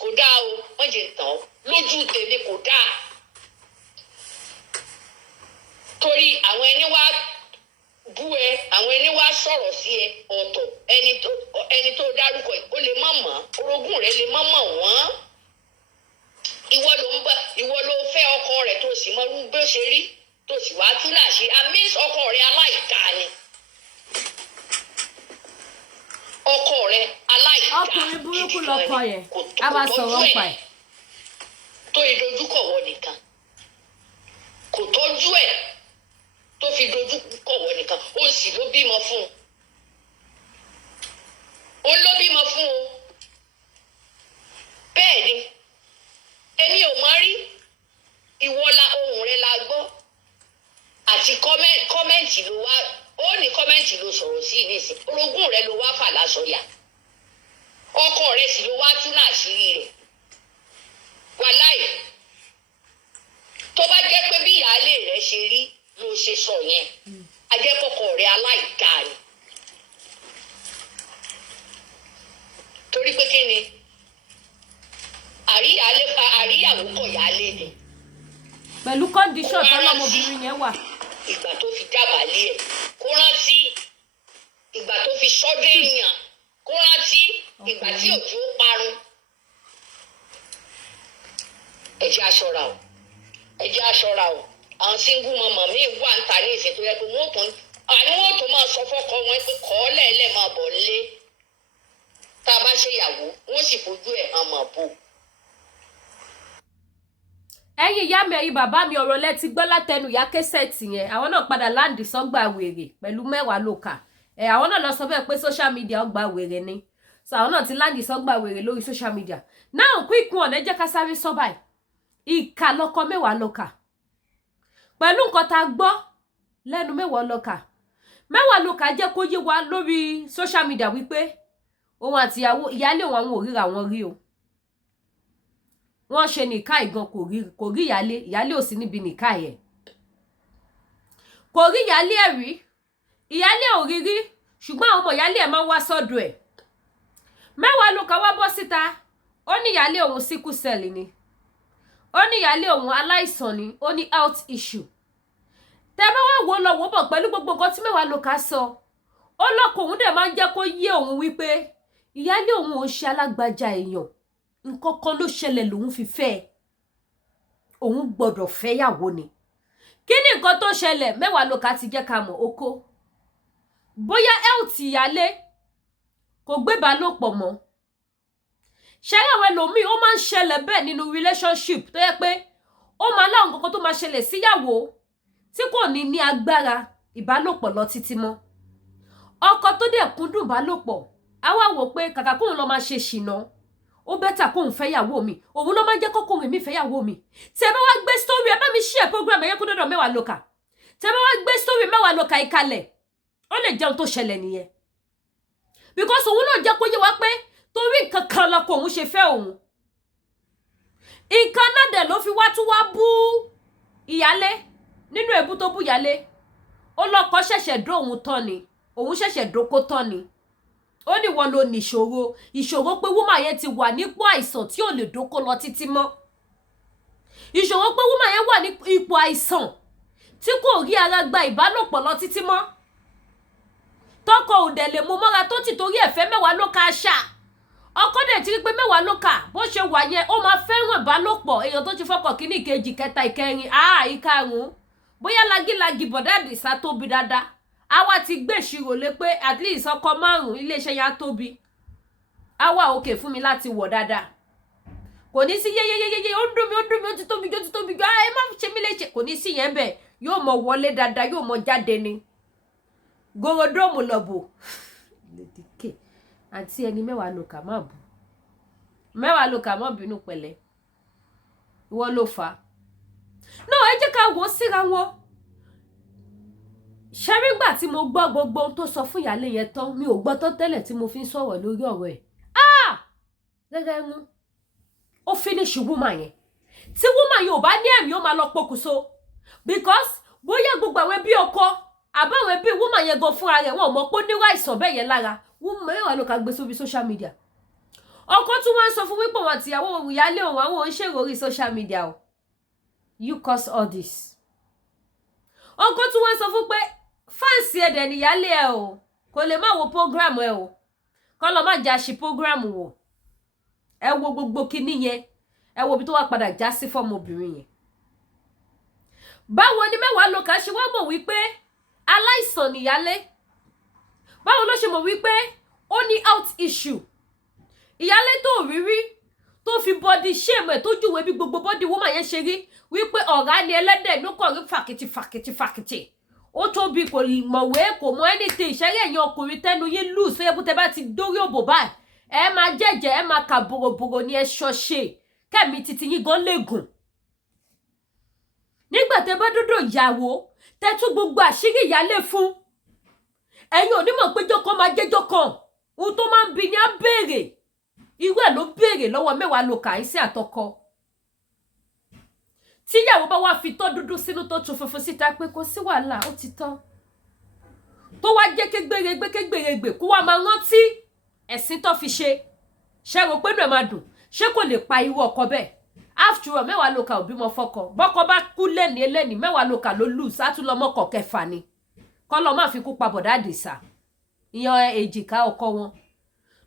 kò dáa o wọ́n jẹ́ tán lójú tèmi kò dáa torí àwọn ẹni wá bú ẹ àwọn ẹni wá sọ̀rọ̀ sí ẹ ọ̀tọ̀ ẹni tó dárúkọ ẹ ó lè má mọ̀ orogún rẹ lè má mọ̀ wọ́n ìwọ ló fẹ́ ọkọ rẹ tó sì mọ bó ṣe rí bá tú láṣìírí àmì ọkọ rẹ aláìka ni ọkọ rẹ aláìka ọkùnrin burúkú lọkọ yẹn a máa sọ̀rọ̀ ń pa ẹ̀. tó ìdojúkọ wọ nìkan kò tọ́jú ẹ̀ tó fi dojúkọ wọ nìkan ó sì ló bímọ fún un ó ló bímọ fún un bẹ́ẹ̀ ni èmi ò mọ̀ rí ìwọlá ohùn rẹ la gbọ́ àti kọ́mẹ́ǹtì ló wá ó ní kọ́mẹ́ǹtì ló sọ̀rọ̀ sí nísìn orogún rẹ ló wá fà lásọyà ọkọ rẹ sì ló wá tú láṣìírí rẹ wàláì tó bá jẹ́ pé bí ìyáálé rẹ ṣe rí ló ṣe sọ yẹn ajẹ́kọ̀kọ̀ rẹ aláìka ni torí pé kí ni àríyàwó kọ̀ yálé ni. pẹ̀lú kọ́ndíṣọ̀n tọ́lọ́mọbìnrin yẹn wà. ìgbà tó fi jábàálé ẹ̀ kó rántí ìgbà tó fi sọ́dọ̀ èèyàn kó rántí ìgbà tí òjò parun. ẹ jẹ́ aṣọ́ra o ẹ jẹ́ aṣọ́ra o àwọn single mama mi wà ń ta ní ìsìn tó yẹ pé wọ́n tó máa sọ fọ́kọ wọn pé kọ́ lẹ́ẹ̀lẹ́ máa bọ̀ lé tá a bá ṣe ìyàwó wọ́n sì fojú ẹ̀ hàn mọ̀ bò. ẹ̀yin ìyá mi ẹ̀yin bàbá mi ọ̀rọ̀ lẹ ti gbọ́ látẹnu Iya Cassette yẹn àwọn náà padà láǹdì sọ́gbà wèrè pẹ̀lú Mewaloka àwọn náà lọ sọ bẹ́ẹ̀ pé social media ọgbà wèrè ni so àwọn náà ti láǹdì sọ́gbà wèrè lórí social media náà quick one ẹ jẹ́ ká sáré sọ báyìí ìkà lọkọ Mewaloka pẹ̀lú nǹkan tá a gbọ́ lẹ́nu Mewaloka jẹ́ kó yé wa lórí social media wípé òun àti ìyáálé òun àwọn òríra wọn rí o wọ́n ṣe nìka ìgan kò rí ìyáálé ò sí níbi nìka yẹn kò rí ìyáálé ẹ̀ rí ìyáálé ò rí rí ṣùgbọ́n àwọn ọmọ ìyáálé ẹ̀ máa ń wá sọ́dọ̀ ẹ̀ Mewaloka wá bọ́ síta ó ní ìyáálé òun sickle cell ni ó ní ìyáálé òun aláìsàn ni ó ní health issue tẹ́ bá wá wò lọ wò bọ̀ pẹ̀lú gbogbo nǹkan tí Mewaloka sọ ó lọ́kọ òun dẹ̀ máa ń jẹ́ kó yé òun wípé ìyáálé òun ò ń ṣe alágbájá èèyàn nǹkan kan ló ṣẹlẹ̀ lòun fi fẹ́ òun gbọ́dọ̀ fẹ́yàwó ni kí ni nǹkan tó ṣẹlẹ̀ Mewaloka ti jẹ́ ká mọ̀ oko bóyá health ìyáálé kò gbé ìbálòpọ̀ mọ́ ṣẹlẹ̀ àwọn ẹlòmíì ó máa ń ṣẹlẹ̀ bẹ́ẹ̀ nínú relationship tó yẹ pé ó máa láwọn nǹkan tó máa ṣẹlẹ̀ síyàwó tí kò ní agbára ìbálòpọ̀ lọ títí mọ́ ọkọ tó dẹ̀ kúndùn ìbálòpọ̀ á wá wò pé kàkà kóun lọ máa ṣe ṣìnà ó bẹ́tà kóun fẹ́yàwó mi òun ló máa ń jẹ́ kókòrò mi fẹ́yàwó mi tẹ́ bá wá gbé story ẹ bá mi share program ẹ̀yẹ́ kó dọ́dọ̀ Mewaloka tẹ́ bá wá gbé story Mewaloka ìkalẹ̀ ó lè jẹun tó ṣẹlẹ̀ nìyẹn because òun náà jẹ́ kó yé wa pé torí nǹkan kan lọkọ òun ṣe fẹ́ òun nǹkan náà dẹ̀ ló fi wá tún wá bú ìyálé nínú èébú tó bú ìyálé ó lọ́kọ ṣẹ̀ṣẹ̀ dó òun tán ni òun ṣẹ̀ṣẹ̀ dóko tán ni ó ní wọn ló ní ìṣòro pé woman yẹn ti wà nípò àìsàn tí ò lè dóko lọ títí mọ́ ìṣòro pé woman yẹn wà ní ipò àìsàn tí kò rí ara gba ìbálòpọ̀ lọ títí mọ́ tọkọ ò dẹ̀ lè mú mọ́ra tó ti torí ẹ̀fẹ́ Mewaloka ṣá ọkọ dẹ̀ ti rí pé Mewaloka bó ṣe wà yẹn ó máa fẹ́ràn ìbálòpọ̀ èèyàn tó ti fọkọ̀ kíní ìkejì kẹta ìkẹrin ìkarùn-ún bóyá lagílagi bọ̀dá àdìsá tóbi dáadáa àwa ti gbé ìṣirò lé pé at least ọkọ 5 iléeṣẹ́ yẹn á tóbi àwa òkè fún mi láti wọ̀ dáadáa kò ní sí yeyeyeye ó dùn mí ó ti tóbi jọ ẹ má ṣe mí léṣe kò ní sí yẹn bẹ́ẹ̀ yóò mọ wọlé dáadáa yóò mọ jáde ni gorodomu lọ́bù lédìkè àǹtí ẹni Mewaloka má bù Mewaloka má bínú pẹ̀lẹ́ ìwọ ló fà á náà ẹ jẹ́ ká wò ó síra wọn ṣẹ́rígbà tí mo gbọ́ gbogbo ohun tó sọ fún ìyálé yẹn tán mi ò gbọ́ tán tẹ́lẹ̀ tí mo fi ń sọ̀rọ̀ lórí ọ̀rọ̀ ẹ̀ gẹ́gẹ́ mú ó finish woman yẹn tí woman yẹn ò bá ní ẹ̀mí ó máa lọ pokùnso because bóyá gbogbo àwọn ẹbí ọkọ àbáwọn ẹbí woman yẹn gan fúnra rẹ̀ wọn ò mọ̀ pé ó níwá àìsàn bẹ́ẹ̀ yẹn lára Mewaloka gbé sórí social media ọkọ tún wá ń sọ fún wípé wọn àtìyàwó ìyálé òun àwọn ò ń ṣèrò orí social media o you cause all this ọkọ tún wá ń sọ fún pé fáǹsì ẹ̀dẹ̀ níyálé ẹ o kò lè má wo program ẹ o kọ́ lọ má jà sí program wò ẹ wo gbogbo kinní yẹn ẹ wo bí tó wá padà já sí fọ́mọbìnrin yẹn báwo ni Mewaloka ṣe wá mọ̀ wípé aláìsàn níyálé? Báwo ló ṣe mọ̀ wípé ó ní health issue? Ìyálé tó rírí tó fi body shame ẹ̀ tó júwe bí gbogbo body woman yẹn ṣe rí wípé ọ̀rá ni ẹlẹ́dẹ̀ ló kàn rí fàkìtì. Ó tóbi kò mọ̀wé kò mọ anything. Ìṣẹ́rẹ́ ẹ̀yin ọkùnrin tẹ́nu yín loose fẹ́ bó tẹ́ bá ti dórí òbò báyìí. Ẹ máa jẹ́jẹ́ ẹ máa kà bòròbòrò ní ẹ ṣọṣe. Kẹ́mi titi yín gan lẹ́gùn. Nígbà tẹ́ bá dúdú ìyàwó tẹ́ tún gbogbo àṣírí ìyálé fún. Ẹ̀yin ò ní mọ̀ pé jọ́kan máa jẹ́jọ́ kan. Ohun tó máa ń bi ni á béèrè. Irú ẹ̀ ló béèrè lọ́wọ́ Mewaloka sí àtọkọ. Tí ìyàwó bá wá fi tọ́ dúdú sínú tó tún funfun síta pé kò sí wàhálà ó ti tán. Tó wá jẹ́ kégbèrègbè kó wá máa rántí ẹ̀sìn tó fi ṣe. Ṣé rò pé inú ẹ̀ máa dùn? Ṣé kò lè pa irú ọkọ bẹ́ẹ̀? After all, Mewaloka ò bímọ fọ́kọ. Bọ́kọ bá kú lẹ́ni Mewaloka ló lù sátúlọ́mọ́kọ̀ kẹfà ni. Kọ́lọ́ máa fi kú pa bọ̀dá Àdìsá. Ìyàn èjìká ọkọ wọn.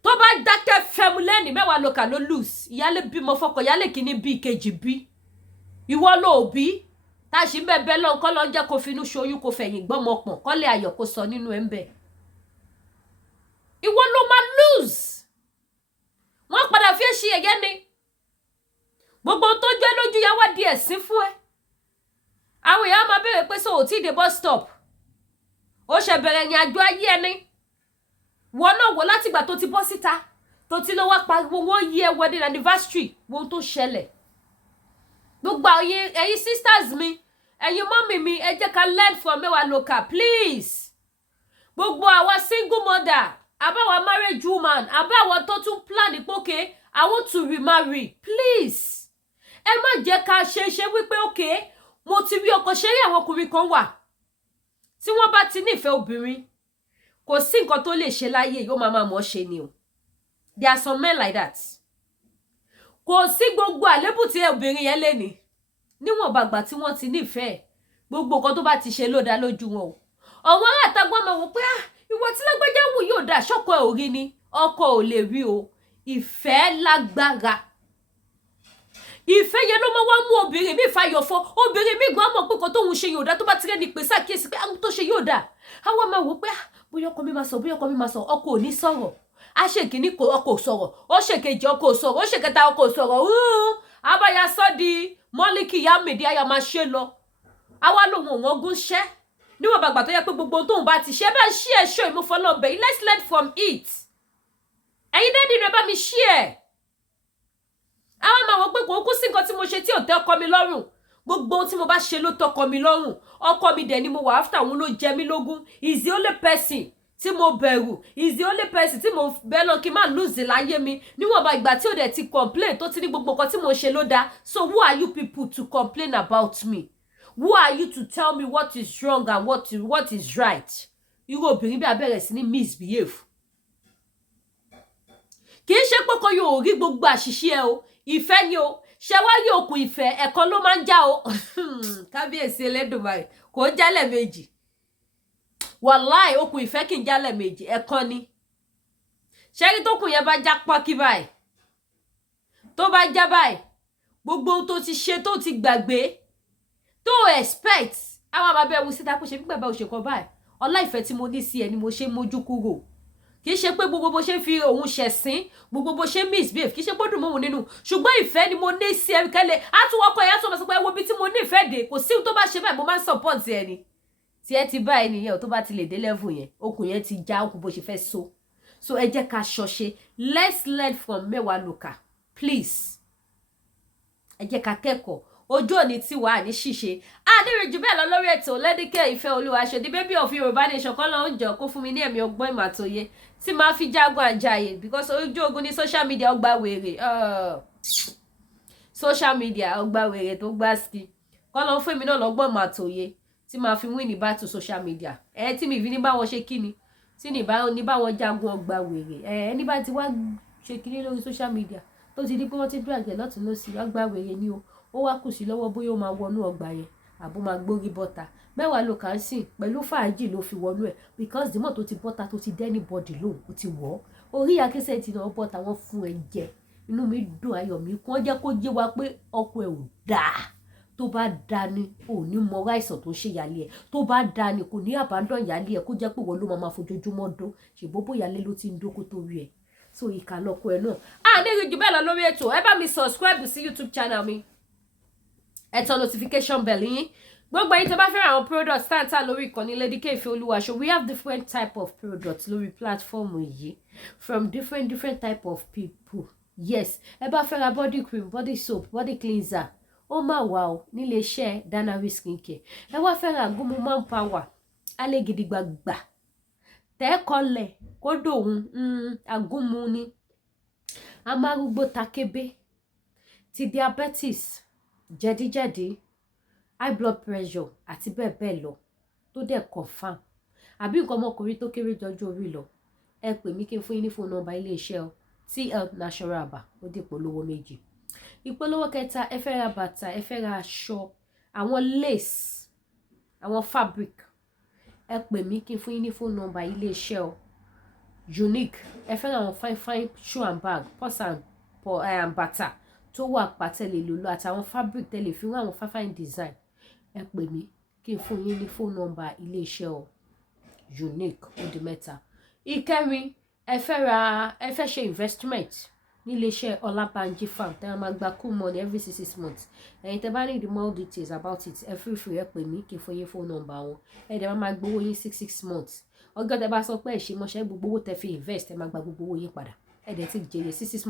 Tó bá dákẹ́ fẹ́mu lẹ́ni Mewaloka ló lù. Ìyálé bímọ fọ́kọ, ìyálé kìíní bí ìkejì bí. Ìwọ ló bí. Tá ṣì ń bẹ̀bẹ̀ lọ́n kọ́ lọ jẹ́ kó finú ṣoyún kó fẹ̀yìn gbọ́mọ pọ̀n kọ́lé ayọ̀ kó sọ nínú ẹ̀ ń bẹ̀. Ìwọ ló máa lose. Wọ́n padà fi ṣe ẹ̀yẹ́ ni. Gbogbo tó jẹ́ lójú yá wá di ẹ̀sín fún ẹ. Àwọn èèyàn máa béèrè pé so ò tí dé bus stop. Ó ṣe bẹ̀rẹ̀ ní àjọ ayé ẹni. Wọ́n náà wò látìgbà tó ti bọ́ síta. Tó ti lọ wá pariwo wọ́n yí ẹ wedding anniversary. Wọ́n tó ṣẹlẹ̀. Gbogbo ẹ̀yin sisters mi, ẹ̀yin mommy mi, ẹ jẹ́ ká learn from Mewaloka, please. Gbogbo àwa single mother, àbáwa marriage woman, àbáwa tó tún plan ìpókè, I want to remarry, please. Ẹ má jẹ́ ká ṣe wípé okay, mo ti rí ọkọ ṣe rí àwọn ọkùnrin kan wà. Tí wọ́n bá ti nífẹ̀ẹ́ obìnrin, kò sí nǹkan tó lè ṣe láyé yóò máa mọ̀ ṣe ni o. There are some men like that. Kò sí gbogbo àlébù tí obìnrin yẹn lè ní. Níwọ̀n bàgbà tí wọ́n ti nífẹ̀ẹ́, gbogbo nǹkan tó bá ti ṣe ló dá lójú wọn o. Àwọn ará àtàgbọ́n máa wò pé ìwọ tí lágbájá wù yóò dá ṣọ́kọ ẹ̀ ò rí ni. Ọkọ ò lè rí o. Ìfẹ́ lágbára. Ìfẹ́ yẹn ló máa wá mú obìnrin mi fàyọ̀ fọ́. Obìnrin mi gan mọ̀ pé kò tóun ṣe yóò dá tó bá ti rẹ́ni pé ṣàkíyèsí pé àwọn tó ṣe yóò dá. Àwọn máa wò pé bóyá ọkọ mi máa sọ, ọkọ ò ní sọ̀rọ̀. A ṣe kìíní kò ọkọ ò sọ̀rọ̀. Ó ṣe kejì ọkọ ò sọ̀rọ̀. Ó ṣe kẹta ọkọ ò sọ̀rọ̀. Abáyá sọ́ di mọ́líkì yá mèdí ayá máa ṣe lọ. Àwa lòun ò wọ́n gún ṣẹ́. Níwọ̀n bàgbà tó yẹ pé gbogbo tóun bá ti ṣe bá ń ṣí ẹ̀ ṣó ìmúfọ́lọ́bẹ̀ yìí. Let's learn from it. Ẹ̀yin dẹ́dí rẹ̀ bá mi ṣí ẹ̀. Àwọn máa wọ́n pé kò kú sí nǹkan tí mo ṣe tí ò tẹ́ ọkọ mi lọ́rùn. Gbogbo tí mo bá ṣe ló tọkọ mi lọ́rùn. Ọkọ mi dẹ̀ ni mo wà after òun ló jẹ mí lógún. Is the only person tí mo bẹ̀rù. Is the only person tí mo bẹ̀ lọ kí n má lose láyé mi. Níwọ̀n bá ìgbà tí ó dẹ̀ ti complain tó ti ní gbogbo nǹkan tí mo ṣe ló dá. So who are you people to complain about me? Who are you to tell me what is wrong and what is right? Irú obìnrin bí abẹ́rẹ́ sí ní misbehave. Kì í ṣe pé kò yóò rí gbogbo àṣìṣe ẹ o. Ìfẹ́ ni o. Ṣé wá rí okùn ìfẹ́ ẹ̀kan ló máa ń já o. Kábíyèsí Elédùmarè kò jálẹ̀ méjì. Wàláì okùn ìfẹ́ kì í jálẹ̀ méjì ẹ̀kan ni. Ṣé rí tókùn yẹn bá já pọ́kí báyìí. Tó bá já báyìí. Gbogbo ohun tó ti ṣe tó ti gbàgbé. Tó expect. Àwọn bàbá ẹ̀wù síta kó ṣe fún bàbá òṣèkọ báyìí. Ọlá ìfẹ́ tí mo ní sí ẹ ni mo ṣe mójú kúrò. Kì í ṣe pé gbogbo bó ṣe fi òun ṣẹ̀sín, gbogbo bó ṣe misbehave, kì í ṣe pé dùn mọ́ òun nínú. Ṣùgbọ́n ìfẹ́ ni mo ní sí ẹ kẹ́lẹ́. Á tún ọkọ ẹ̀ á tún ọmọ sọ pé wo bí tí mo ní ìfẹ́ dé. Kò sí ohun tó bá ṣe báyìí mo máa ń support ẹ ni. Tí ẹ ti bá ẹnìyẹn ò tó bá ti lè dé level yẹn, okùn yẹn ti já okùn bó ṣe fẹ́ so. So ẹ jẹ́ ká ṣọṣe. Let's learn from Mewaloka. Please. Ẹ jẹ́ ká kẹ́kọ̀ọ́. Ojú òní tí wà ní ṣíṣe. Adérin jù bẹ́ẹ̀ lọ lórí ètò Lẹ́díkẹ́ Ìfẹ́ Olúwa Ṣòdí bébí of Yorùbá Nation kan lọ ń jọ kó fún mi ní ẹ̀mí ọgbọ́n ìmọ̀ àtòye tí máa fi jágun àjàyè because ojú ogun ní social media ọgbà wèrè. Social media ọgbà wèrè tó gbá ski. Kọ́ lọ fún mi náà lọ́gbọ́n ìmọ̀ àtòye tí máa fi win ní battle social media. Tí mi fi ní bá wọn ṣe kíni. Tí ní bá wọn jagun ọgbà wèrè. Ẹni bá ti wá ṣe kíni lórí social media tó ti di pé wọ́n ti drag ẹ̀ lọ́tún lọ́sì ọgbà wèrè ni o. Ó wá kù sí lọ́wọ́ bóyá ó máa wọnú ọgbà yẹn àbó máa gbórí bọ́ta. Mewaloka ń sìn pẹ̀lú fàájì ló fi wọnú ẹ̀ because the more tó ti bọ́ta tó ti dẹ́ni bọ́dì lóhùn ó ti wọ̀. Orí Iya Cassette náà bọ́ta wọ́n fún ẹ jẹ. Inú mi dùn ayọ̀ mi kún. Wọ́n jẹ́ kó yé wa pé ọkọ ẹ̀ ò dáa. tó bá dání ò ní mọ àìsàn tó ṣe ìyálé ẹ tó bá dání kò ní abandon ìyálé ẹ kó jẹ́ pé wọ́n ló máa fojoojúmọ́ dó ṣèbó ìyálé ló ti ń dó kó tó rí ẹ so ìkà lọkọ ẹ náà ní ìrìnjú bẹ́ẹ̀ lọ lórí ètò ẹ bá mi subscribe sí YouTube channel mi ẹ tàn notification bell yín gbogbo ẹ̀yin tó bá fẹ́ràn àwọn products táǹtà lórí ìkànnì Lady K Ìfẹ́ Olúwaṣọ we have different type of products lórí platform yìí from different type of people yes ẹ bá fẹ́ ra body cream body soap body cleanser ó máa wà ó nílé iṣẹ́ Danari skincare ẹ wá fẹ́ ra àgúnmu manpower alẹ́ gidigbàgbà tẹ́ẹ̀kọ́lẹ̀ kó dòun àgúnmu ni amárúgbó takébé ti diabetes jẹ̀díjẹ̀dí high blood pressure àti bẹ́ẹ̀ bẹ́ẹ̀ lọ tó dẹ̀ confam àbí nǹkan ọmọkùnrin tó kéré jọjọ orí lọ ẹ pè mí kí n fún yín ní fóònù nọ́mbà ilé iṣẹ́ ọ TL Natural Aba ó dé ìpolówó méjì ìpolówó kẹta ẹ fẹ́ ra bàtà ẹ fẹ́ ra aṣọ àwọn lace àwọn fabric ẹ pè mí kí n fún yín ní fóònù nọ́mbà ilé iṣẹ́ ọ Unique ẹ fẹ́ ra àwọn fine shoe and bag purse and bàtà tó wà pàtẹ́lẹ̀ lòlò àtàwọn fabric tẹ́lẹ̀ fi rán àwọn fine design ẹ pè mí kí n fún yín ní fóònù nọ́mbà ilé iṣẹ́ ọ Unique ó di mẹ́ta ìkẹrin ẹ fẹ́ ṣe investment nílé iṣẹ́ Ọlábánjí farm tẹ́ wọ́n máa gba cool money every 6 months ẹ̀yin tẹ́ bá ní the more details about it ẹ free ẹ pè mí kí n fún yín fóònù nọ́mbà wọn ẹ dẹ̀ máa gbowó yín 6 months ọgọ́ tẹ́ bá sọ pé ẹ ṣe mọ́ṣẹ́ gbogbo owó tẹ́ fi invest ẹ máa gba gbogbo owó yín padà ẹ dẹ̀ ti jèrè 6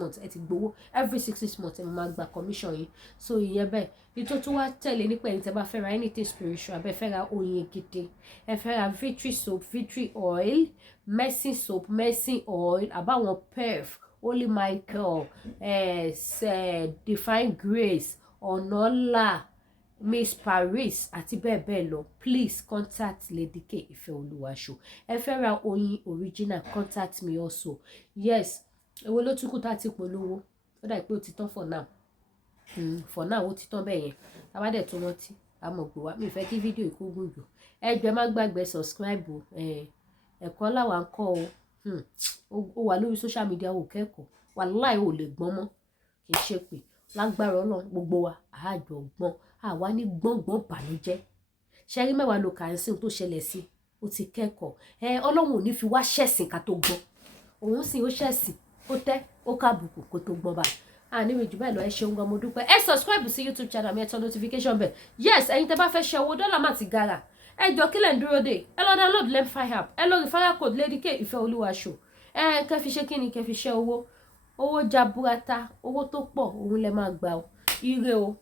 months ẹ ti gbowó every 6 months ẹ máa gba commission yín so ìyẹn bẹ́ẹ̀ ètò tó wá tẹ̀lé nípa ẹ̀yin tẹ́ bá fẹ́ ra anything spiritual abẹ́ fẹ́ ra oyin gidi ẹ fẹ́ ra victory soap victory oil mercy soap mercy oil àbáwọn perf Holy Michael Divine Grace Ọ̀nàlà Miss Paris àti bẹ́ẹ̀ bẹ́ẹ̀ lọ please contact Lady K Ìfẹ́ Olúwaṣọ ẹ fẹ́ ra oyin original contact me also yes èwo ló tún kù tá a ti polówó ó dà pé ó ti tán for now ó ti tán bẹ́ẹ̀ yẹn àbádẹ́ tó rántí àmọ̀ gbò wá mi fẹ́ kí fídíò ìkó gùn jù ẹ jọ̀ọ́ má gbàgbé subscribe ẹ̀kọ́ làwa ń kọ́ o ó wà lórí social media ò kẹ́kọ̀ọ́ wàláhì ò lè gbọ́n mọ́ kì í ṣe pé lágbára Ọlọ́run gbogbo wa àjọ gbọ́n àwa ní gbọ́ngbọ́n bànújẹ́ ṣẹ́rí Mewaloka Ati tó ṣẹlẹ̀ sí ó ti kẹ́kọ̀ọ́ Ọlọ́run ò ní fi wá ṣẹ̀sìn ká tó gbọ́n òun sì ó ṣẹ̀sìn ó tẹ́ ó kábùkù kó tó gbọ́n bá níbi jù bẹ́ẹ̀ lọ ẹ ṣeun gan mo dúpẹ́ ẹ subscribe sí YouTube channel mi ẹ tàn notification bell yes ẹ̀yin tẹ́ bá fẹ́ ṣe owó dọ́là má ti gara ẹ jọ kílẹ̀ ń dúró dé ẹ lọ download lemfi app ẹ lọ referral code Lady K Ìfẹ́ Olúwaṣọ kẹ́ fi ṣe kíni kẹ́ fi ṣe owó jaburata owó tó pọ̀ òun lẹ máa gbà o ire o.